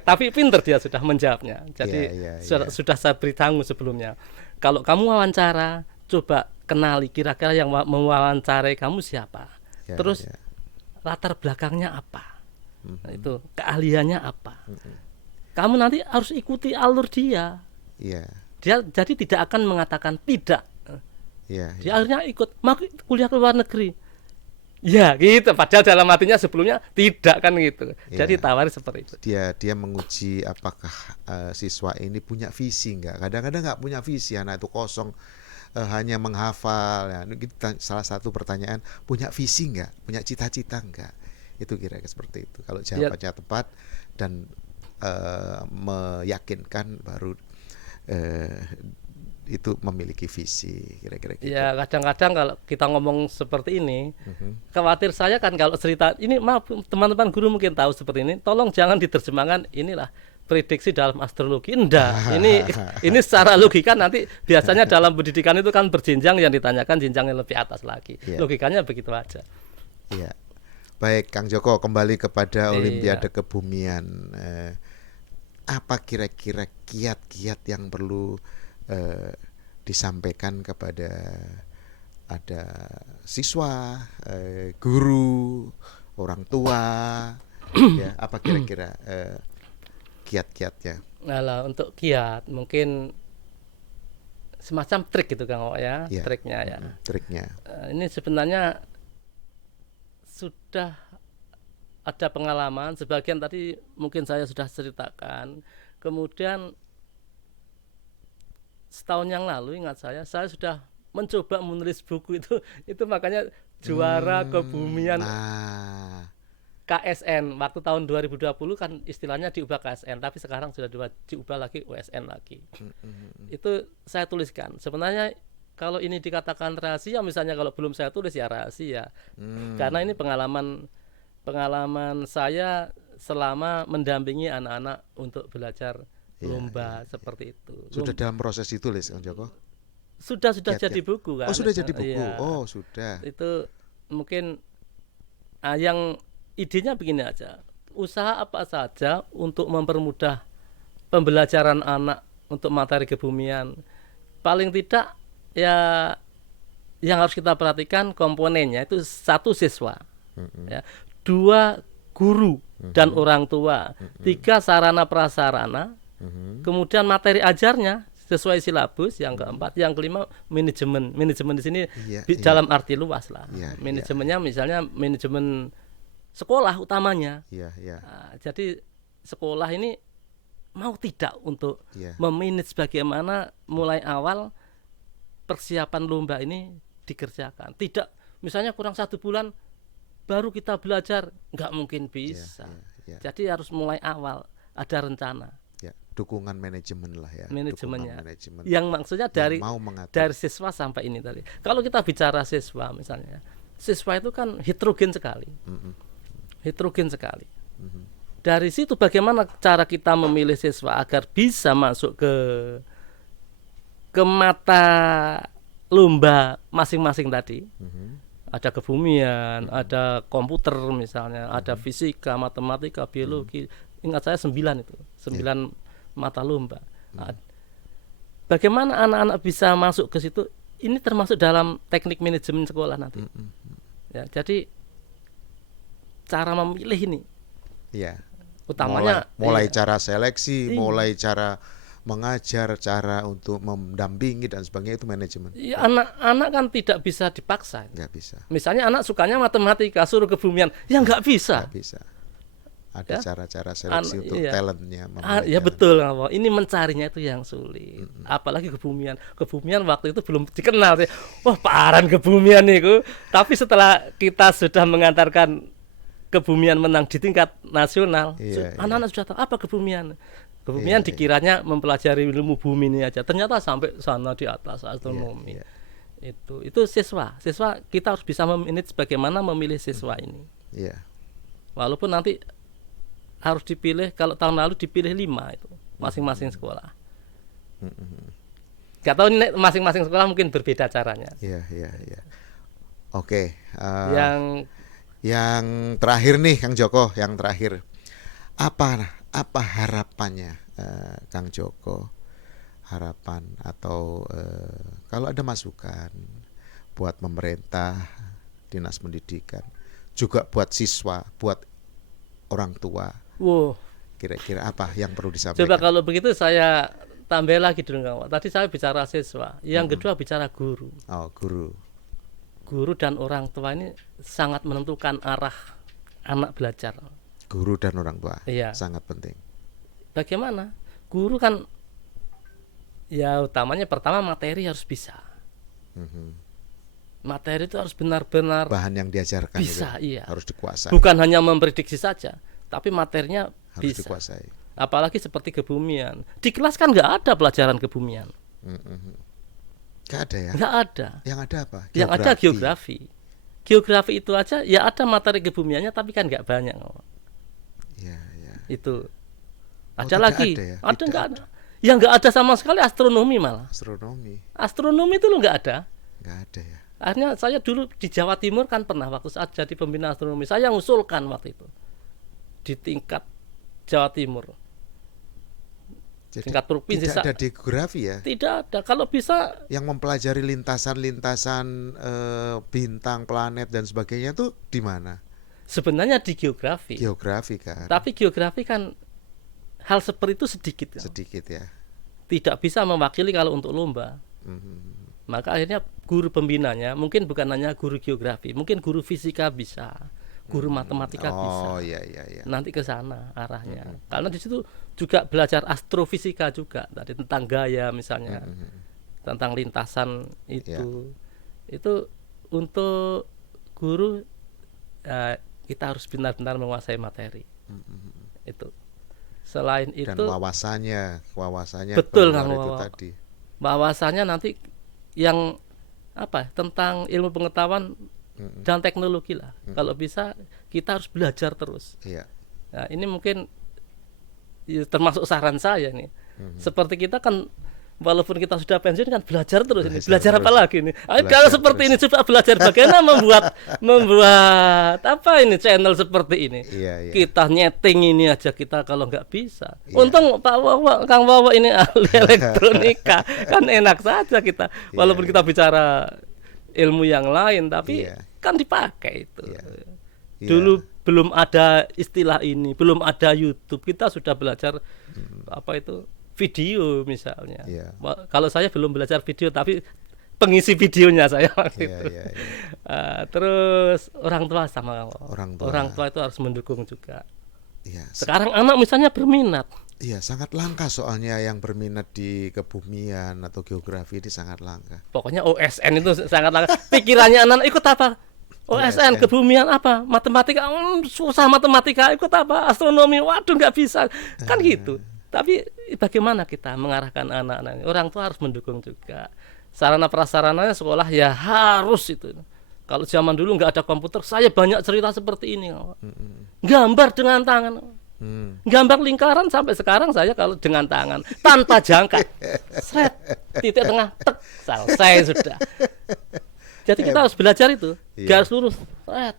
Tapi pinter dia sudah menjawabnya. Jadi sudah saya beritahu sebelumnya. Kalau kamu wawancara, coba kenali kira-kira yang mewawancarai kamu siapa. Terus latar belakangnya apa? Nah, itu keahliannya apa? Kamu nanti harus ikuti alur dia. Dia jadi tidak akan mengatakan tidak. Dia akhirnya ikut kuliah ke luar negeri. Ya gitu. Padahal dalam hatinya sebelumnya tidak kan gitu. Jadi tawari seperti itu. Dia menguji apakah siswa ini punya visi enggak. Kadang-kadang enggak punya visi, anak itu kosong, hanya menghafal. Ya, salah satu pertanyaan, punya visi enggak, punya cita-cita enggak. Itu kira-kira seperti itu. Kalau jawabannya tepat dan meyakinkan, baru itu memiliki visi kira-kira gitu. Ya kadang-kadang kalau kita ngomong seperti ini, khawatir saya kan kalau cerita ini, maaf teman-teman guru mungkin tahu seperti ini, tolong jangan diterjemahkan inilah prediksi dalam astrologi. Enggak, ini secara logika nanti biasanya dalam pendidikan itu kan berjenjang, yang ditanyakan jenjang yang lebih atas lagi. Logikanya begitu aja. Iya. Baik, Kang Joko, kembali kepada Olimpiade Kebumian. Apa kira-kira kiat-kiat yang perlu disampaikan kepada ada siswa, guru, orang tua, ya, apa kira-kira kiat-kiatnya? Nah, untuk kiat mungkin semacam trik gitu Kang ya, triknya ya. Triknya. Ini sebenarnya sudah ada pengalaman, sebagian tadi mungkin saya sudah ceritakan. Kemudian setahun yang lalu ingat saya sudah mencoba menulis buku itu makanya juara kebumian KSN waktu tahun 2020 kan istilahnya diubah KSN, tapi sekarang sudah diubah lagi USN lagi. Itu saya tuliskan. Sebenarnya kalau ini dikatakan rahasia, misalnya kalau belum saya tulis ya rahasia. Karena ini pengalaman saya selama mendampingi anak-anak untuk belajar lomba seperti itu. Sudah dalam proses ditulis, Kang Joko? Sudah jadi buku kan? Oh, sudah jadi buku. Ya. Oh, sudah. Itu mungkin yang idenya begini aja. Usaha apa saja untuk mempermudah pembelajaran anak untuk materi kebumian. Paling tidak ya yang harus kita perhatikan komponennya itu 1 siswa, ya, 2 guru dan orang tua, 3 sarana prasarana, kemudian materi ajarnya sesuai silabus, yang keempat, yang kelima manajemen di sini dalam arti luas lah, manajemennya misalnya manajemen sekolah utamanya. Nah, jadi sekolah ini mau tidak untuk memanage bagaimana mulai awal persiapan lomba ini dikerjakan. Tidak, misalnya kurang 1 bulan baru kita belajar, nggak mungkin bisa. Jadi harus mulai awal, ada rencana. Dukungan manajemen lah ya. Manajemennya. Yang maksudnya dari siswa sampai ini tadi. Kalau kita bicara siswa misalnya, siswa itu kan heterogen sekali. Heterogen sekali. Dari situ bagaimana cara kita memilih siswa agar bisa masuk ke mata lomba masing-masing tadi. Ada kebumian, ada komputer misalnya, ada fisika, matematika, biologi. Ingat saya 9 itu, 9 mata lomba. Nah, bagaimana anak-anak bisa masuk ke situ? Ini termasuk dalam teknik manajemen sekolah nanti. Ya, jadi cara memilih ini. Utamanya mulai cara seleksi, mulai cara mengajar, cara untuk mendampingi dan sebagainya, itu manajemen. Ya, anak-anak kan tidak bisa dipaksa. Nggak bisa. Misalnya anak sukanya matematika, suruh kebumian, ya nggak bisa. Nggak bisa. Ada cara-cara seleksi untuk talentnya. Ya betul, ini mencarinya itu yang sulit. Apalagi kebumian. Kebumian waktu itu belum dikenal. Wah, paran kebumian itu. Tapi setelah kita sudah mengantarkan kebumian menang di tingkat nasional, anak-anak sudah tahu apa kebumian. Kebumian dikiranya mempelajari ilmu bumi ini aja, ternyata sampai sana di atas astronomi. Itu siswa kita harus bisa memanage bagaimana memilih siswa ini. Walaupun nanti harus dipilih, kalau tahun lalu dipilih 5 itu masing-masing sekolah. Gak tahu ini masing-masing sekolah mungkin berbeda caranya. Oke. Yang terakhir nih Kang Joko, yang terakhir, apa harapannya Kang Joko? Harapan atau kalau ada masukan buat pemerintah, dinas pendidikan, juga buat siswa, buat orang tua. Kira-kira apa yang perlu disampaikan? Coba kalau begitu saya tambah lagi dulu Kang. Tadi saya bicara siswa, yang kedua bicara guru. Guru dan orang tua ini sangat menentukan arah anak belajar. Guru dan orang tua sangat penting. Bagaimana? Guru kan ya utamanya pertama materi harus bisa. Materi itu harus benar-benar bahan yang diajarkan bisa, harus dikuasai. Bukan hanya memprediksi saja, tapi materinya harus bisa dikuasai. Apalagi seperti kebumian. Di kelas kan nggak ada pelajaran kebumian. Nggak ada ya? Nggak ada. Yang ada apa? Yang ada geografi. Geografi itu aja ya ada materi kebumiannya tapi kan nggak banyak. Ya, ya. Itu. Oh, Ada lagi. ada ya? Ada nggak ada? Yang nggak ada sama sekali astronomi malah. Astronomi. Astronomi itu loh nggak ada. Nggak ada ya? Akhirnya saya dulu di Jawa Timur kan pernah waktu saat jadi pembina astronomi. Saya ngusulkan waktu itu di tingkat Jawa Timur. Jadi Tingkat provinsi. tidak ada di geografi ya? Tidak ada. Kalau bisa Yang mempelajari lintasan-lintasan bintang, planet dan sebagainya tuh di mana? sebenarnya di geografi. Geografi kan? Tapi geografi kan hal seperti itu sedikit. Sedikit ya. Tidak bisa mewakili kalau untuk lomba. Maka akhirnya guru pembinanya mungkin bukan hanya guru geografi, mungkin guru fisika bisa, guru matematika bisa. Oh iya iya iya. Nanti ke sana arahnya. Karena di situ juga belajar astrofisika juga tadi tentang gaya misalnya. Tentang lintasan itu. Itu untuk guru kita harus benar-benar menguasai materi. Itu. Selain itu dan wawasannya betul keluar Kang itu tadi. Wawasannya nanti yang apa tentang ilmu pengetahuan dan teknologi lah. Kalau bisa kita harus belajar terus. Iya. Nah, ini mungkin ya, termasuk saran saya nih. Seperti kita kan walaupun kita sudah pensiun kan belajar terus ini. Belajar apa lagi nih? Kalau seperti ini coba belajar bagaimana membuat apa ini channel seperti ini. Iya, iya. Kita nyeting ini aja kita kalau nggak bisa. Untung Pak Wawa, Kang Wawa ini ahli elektronika kan enak saja kita. Walaupun kita bicara ilmu yang lain tapi kan dipakai itu. Dulu belum ada istilah ini, belum ada YouTube. Kita sudah belajar apa itu? Video misalnya. Kalau saya belum belajar video tapi pengisi videonya saya waktu itu. Terus orang tua sama orang tua itu harus mendukung juga. Sekarang anak misalnya berminat. Iya, sangat langka soalnya yang berminat di kebumian atau geografi ini sangat langka. Pokoknya OSN itu sangat langka. Pikirannya anak ikut apa? OSN kebumian apa? Matematika, susah matematika, ikut apa? Astronomi, waduh nggak bisa. Kan gitu. Tapi bagaimana kita mengarahkan anak-anak? Orang tua harus mendukung juga. Sarana prasarananya sekolah ya harus itu. Kalau zaman dulu nggak ada komputer, saya banyak cerita seperti ini. Gambar dengan tangan. Gambar lingkaran sampai sekarang saya kalau dengan tangan tanpa jangka. Sret, titik tengah, tek, selesai sudah. Jadi kita harus belajar itu. Garis lurus, sret.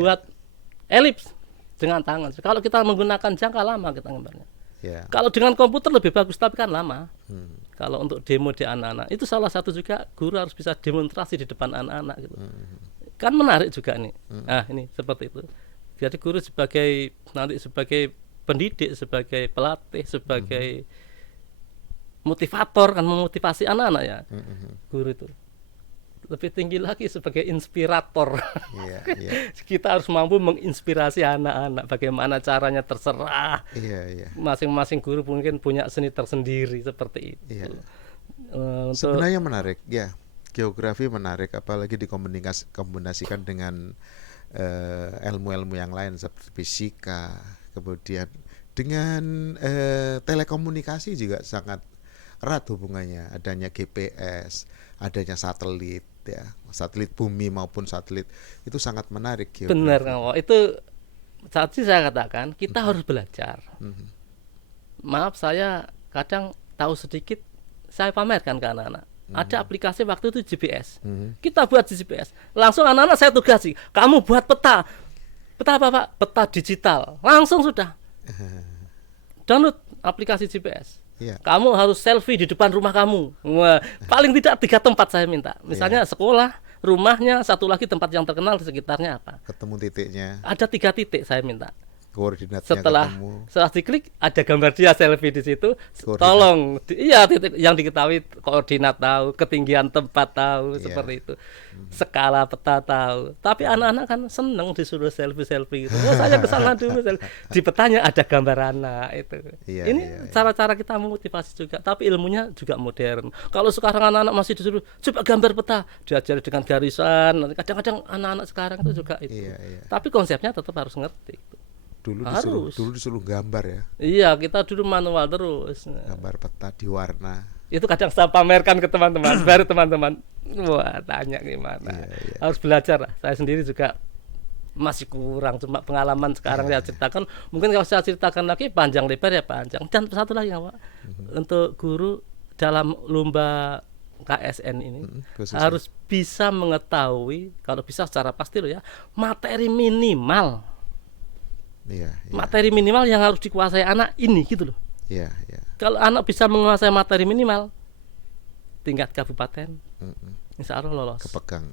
Buat elips dengan tangan. Kalau kita menggunakan jangka lama kita gambarnya. Kalau dengan komputer lebih bagus tapi kan lama. Kalau untuk demo di anak-anak itu salah satu juga guru harus bisa demonstrasi di depan anak-anak gitu. Kan menarik juga nih. Nah, ini seperti itu. Jadi guru sebagai nanti sebagai pendidik, sebagai pelatih, sebagai motivator kan memotivasi anak-anak ya. Guru itu lebih tinggi lagi sebagai inspirator. Kita harus mampu menginspirasi anak-anak. Bagaimana caranya terserah. Masing-masing guru mungkin punya seni tersendiri seperti itu. Sebenarnya menarik ya. Geografi menarik, apalagi dikombinasikan dengan ilmu-ilmu yang lain seperti fisika, kemudian dengan telekomunikasi juga sangat erat hubungannya. Adanya GPS, adanya satelit ya, satelit bumi maupun satelit itu sangat menarik. Benar, itu saat ini saya katakan kita harus belajar. Maaf saya kadang tahu sedikit, saya pamerkan ke anak-anak. Ada aplikasi waktu itu GPS. Kita buat GPS. Langsung anak-anak saya tugasi, kamu buat peta. Peta apa Pak? Peta digital. Langsung sudah. Download aplikasi GPS. Kamu harus selfie di depan rumah kamu. Wah, paling tidak 3 tempat saya minta. Misalnya sekolah, rumahnya, satu lagi tempat yang terkenal di sekitarnya apa. Ketemu titiknya. Ada 3 titik saya minta. Koordinatnya setelah ketemu. diklik ada gambar dia selfie di situ. Tolong, titik yang diketahui, koordinat tahu, ketinggian tempat tahu, seperti itu. Skala peta tahu. Tapi anak-anak kan seneng disuruh selfie gitu. Oh, saya kesana dulu. Di petanya ada gambar anak itu. Ini cara-cara kita memotivasi juga. Tapi ilmunya juga modern. Kalau sekarang anak-anak masih disuruh coba gambar peta, diajari dengan garisan. Kadang-kadang anak-anak sekarang itu juga itu. Tapi konsepnya tetap harus ngerti. Dulu disuruh gambar ya. Iya, kita dulu manual terus. Gambar peta di warna. Itu kadang saya pamerkan ke teman-teman, baru teman-teman wah tanya gimana. Harus belajar lah. Saya sendiri juga masih kurang, cuma pengalaman sekarang saya ceritakan. Mungkin kalau saya ceritakan lagi panjang lebar ya panjang. Dan satu lagi Pak, untuk guru dalam lomba KSN ini harus bisa mengetahui, kalau bisa secara pasti loh ya, materi minimal. Materi minimal yang harus dikuasai anak ini gitu loh. Kalau anak bisa menguasai materi minimal tingkat kabupaten, insya Allah lolos. Kepegang.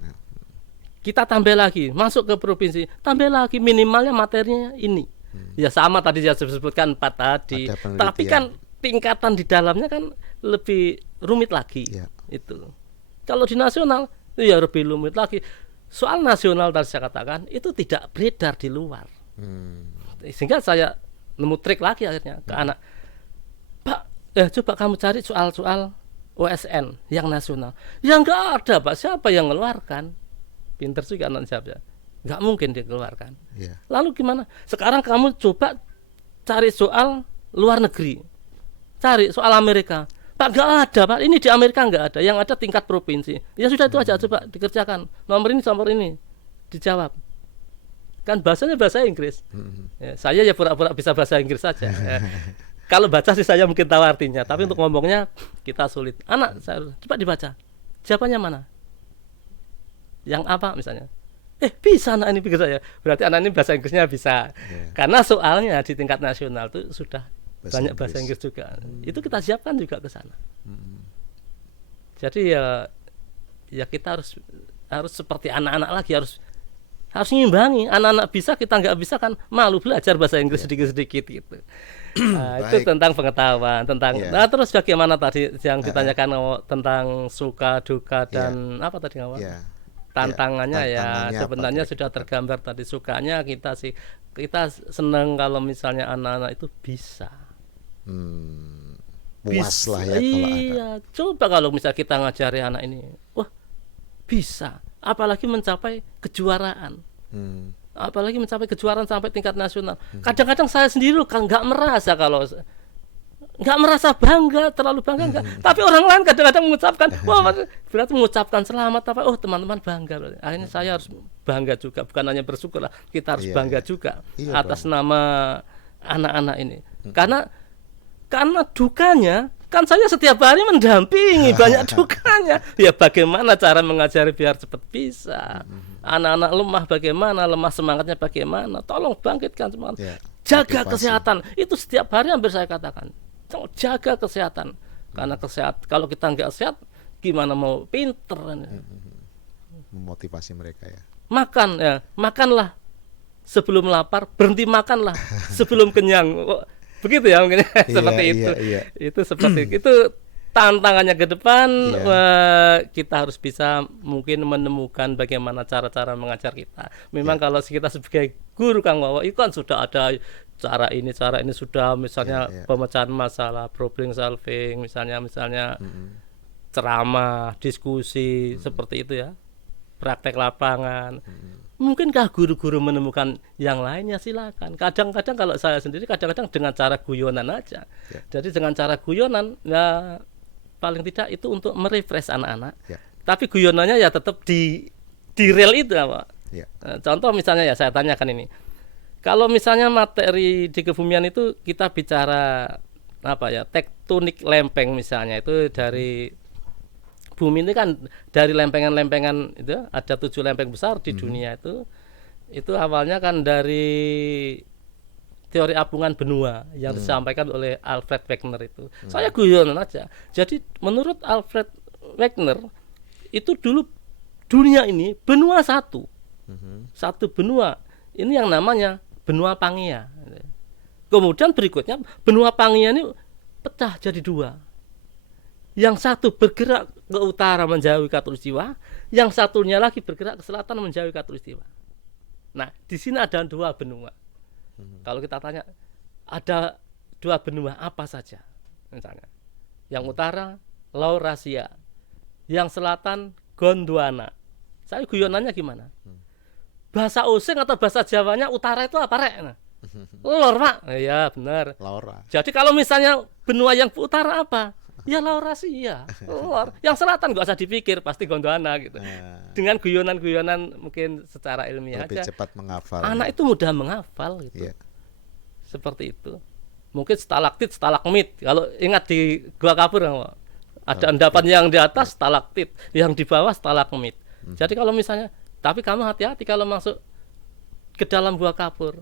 Kita tambah lagi, masuk ke provinsi, tambah lagi minimalnya materinya ini. Ya sama tadi saya sebutkan 4 tadi. Tapi kan tingkatan di dalamnya kan lebih rumit lagi. Itu. Kalau di nasional itu ya lebih rumit lagi. Soal nasional tadi saya katakan itu tidak beredar di luar. Sehingga saya nemu trik lagi akhirnya ke anak. Pak, coba kamu cari soal-soal OSN yang nasional. Ya enggak ada Pak, siapa yang ngeluarkan? Pinter juga anak siapa? Enggak mungkin dikeluarkan. Lalu gimana? Sekarang kamu coba cari soal luar negeri. Cari soal Amerika. Pak, enggak ada Pak, ini di Amerika enggak ada. Yang ada tingkat provinsi. Ya sudah itu aja, coba dikerjakan. Nomor ini dijawab. Kan bahasanya bahasa Inggris. Saya ya pura-pura bisa bahasa Inggris saja. Kalau baca sih saya mungkin tahu artinya, tapi untuk ngomongnya kita sulit. Anak saya coba dibaca. Jawabannya mana? Yang apa misalnya? Bisa anak ini pikir saya. Berarti anak ini bahasa Inggrisnya bisa. Karena soalnya di tingkat nasional itu sudah banyak bahasa Inggris juga. Itu kita siapkan juga ke sana. Jadi ya kita harus seperti anak-anak lagi, harus ngimbangi. Anak-anak bisa, kita nggak bisa kan malu belajar bahasa Inggris sedikit-sedikit gitu. Itu tentang pengetahuan, tentang terus bagaimana tadi yang ditanyakan tentang suka duka dan apa tadi awal? Tantangannya sebenarnya sudah tergambar tadi. Sukanya kita senang kalau misalnya anak-anak itu bisa. Puas lah ya kalau ada. Coba kalau misalnya kita ngajari anak ini, wah bisa, apalagi mencapai kejuaraan. Apalagi mencapai kejuaraan sampai tingkat nasional. Kadang-kadang saya sendiri kan nggak merasa bangga, terlalu bangga enggak. Tapi orang lain kadang-kadang mengucapkan, wah berarti mengucapkan selamat apa, teman-teman bangga. Akhirnya saya harus bangga juga, bukan hanya bersyukur lah, kita harus bangga juga atas nama anak-anak ini. Karena dukanya kan saya setiap hari mendampingi banyak dukanya. Ya bagaimana cara mengajari biar cepat bisa. Anak-anak lemah semangatnya bagaimana. Tolong bangkitkan semangat. Jaga kesehatan. Itu setiap hari hampir saya katakan. Jaga kesehatan. Karena kalau kita nggak sehat, gimana mau pinter? Memotivasi mereka ya. Makanlah sebelum lapar, berhenti makanlah sebelum kenyang. Begitu ya mungkin seperti itu. Itu seperti itu tantangannya ke depan. Kita harus bisa mungkin menemukan bagaimana cara-cara mengajar kita. Memang kalau kita sebagai guru Kang Wawa itu kan sudah ada cara ini sudah misalnya pemecahan masalah, problem solving, misalnya ceramah, diskusi seperti itu ya. Praktek lapangan. Mungkinkah guru-guru menemukan yang lainnya, silakan. Kadang-kadang kalau saya sendiri kadang-kadang dengan cara guyonan aja. Jadi dengan cara guyonan ya paling tidak itu untuk merefresh anak-anak. Tapi guyonannya ya tetap di real itu Pak. Contoh misalnya ya saya tanyakan ini. Kalau misalnya materi di kebumian itu kita bicara tektonik lempeng misalnya, itu dari bumi ini kan dari lempengan-lempengan itu ada 7 lempeng besar di dunia itu awalnya kan dari teori apungan benua yang disampaikan oleh Alfred Wegener itu. Saya guyonan aja. Jadi menurut Alfred Wegener itu dulu dunia ini benua satu benua ini yang namanya benua Pangea. Kemudian berikutnya benua Pangea ini pecah jadi 2. Yang satu bergerak ke utara menjauhi Khatulistiwa, yang satunya lagi bergerak ke selatan menjauhi Khatulistiwa. Nah, di sini ada 2 benua. Kalau kita tanya, ada 2 benua apa saja? Misalnya, yang utara Laurasia, yang selatan Gondwana. Saya guyonannya gimana? Bahasa Osing atau bahasa Jawanya utara itu apa rek? Nah, Lor Pak. Ya benar. Laura. Jadi kalau misalnya benua yang utara apa? Ya Laurasi ya. Yang selatan nggak usah dipikir, pasti Gondwana gitu. Dengan guyonan-guyonan mungkin secara ilmiah lebih aja. cepat menghafal. Anak itu mudah menghafal gitu. Iya. Seperti itu. Mungkin stalaktit, stalagmit. Kalau ingat di Gua Kapur ada endapan yang di atas stalaktit, yang di bawah stalagmit. Jadi kalau misalnya, tapi kamu hati-hati kalau masuk ke dalam Gua Kapur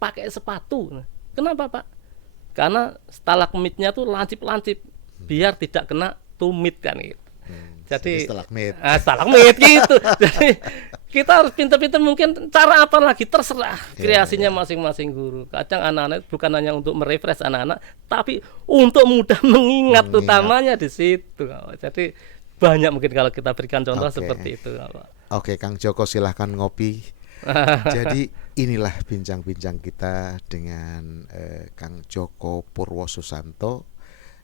pakai sepatu. Kenapa, Pak? Karena stalagmitnya tuh lancip-lancip biar tidak kena tumit kan gitu. Jadi stalagmit. Stalagmit gitu. Jadi kita harus pintar-pintar, mungkin cara apa lagi terserah kreasinya masing-masing guru. Kadang anak-anak bukan hanya untuk merefresh anak-anak, tapi untuk mudah mengingat. Utamanya di situ. Jadi banyak mungkin kalau kita berikan contoh seperti itu. Oke, Kang Joko silahkan ngopi. Jadi inilah bincang-bincang kita dengan Kang Joko Purwosusanto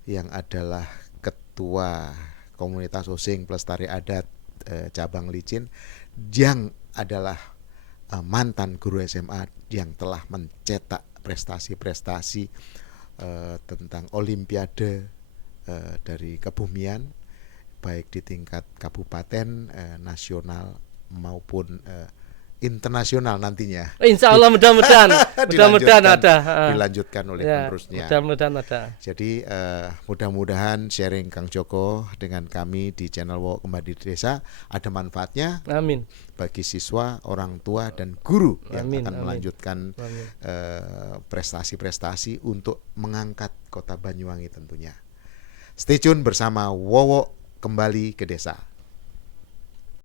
yang adalah Ketua Komunitas Osing Pelestari Adat Cabang Licin, yang adalah mantan guru SMA yang telah mencetak prestasi-prestasi tentang Olimpiade dari kebumian, baik di tingkat kabupaten, nasional maupun internasional nantinya. Insya Allah mudah-mudahan ada dilanjutkan oleh penerusnya. Mudah-mudahan ada. Jadi mudah-mudahan sharing Kang Joko dengan kami di channel Wo Kembali Desa ada manfaatnya. Amin. Bagi siswa, orang tua dan guru yang akan melanjutkan prestasi-prestasi untuk mengangkat Kota Banyuwangi tentunya. Stay tune bersama Wowo Kembali ke Desa.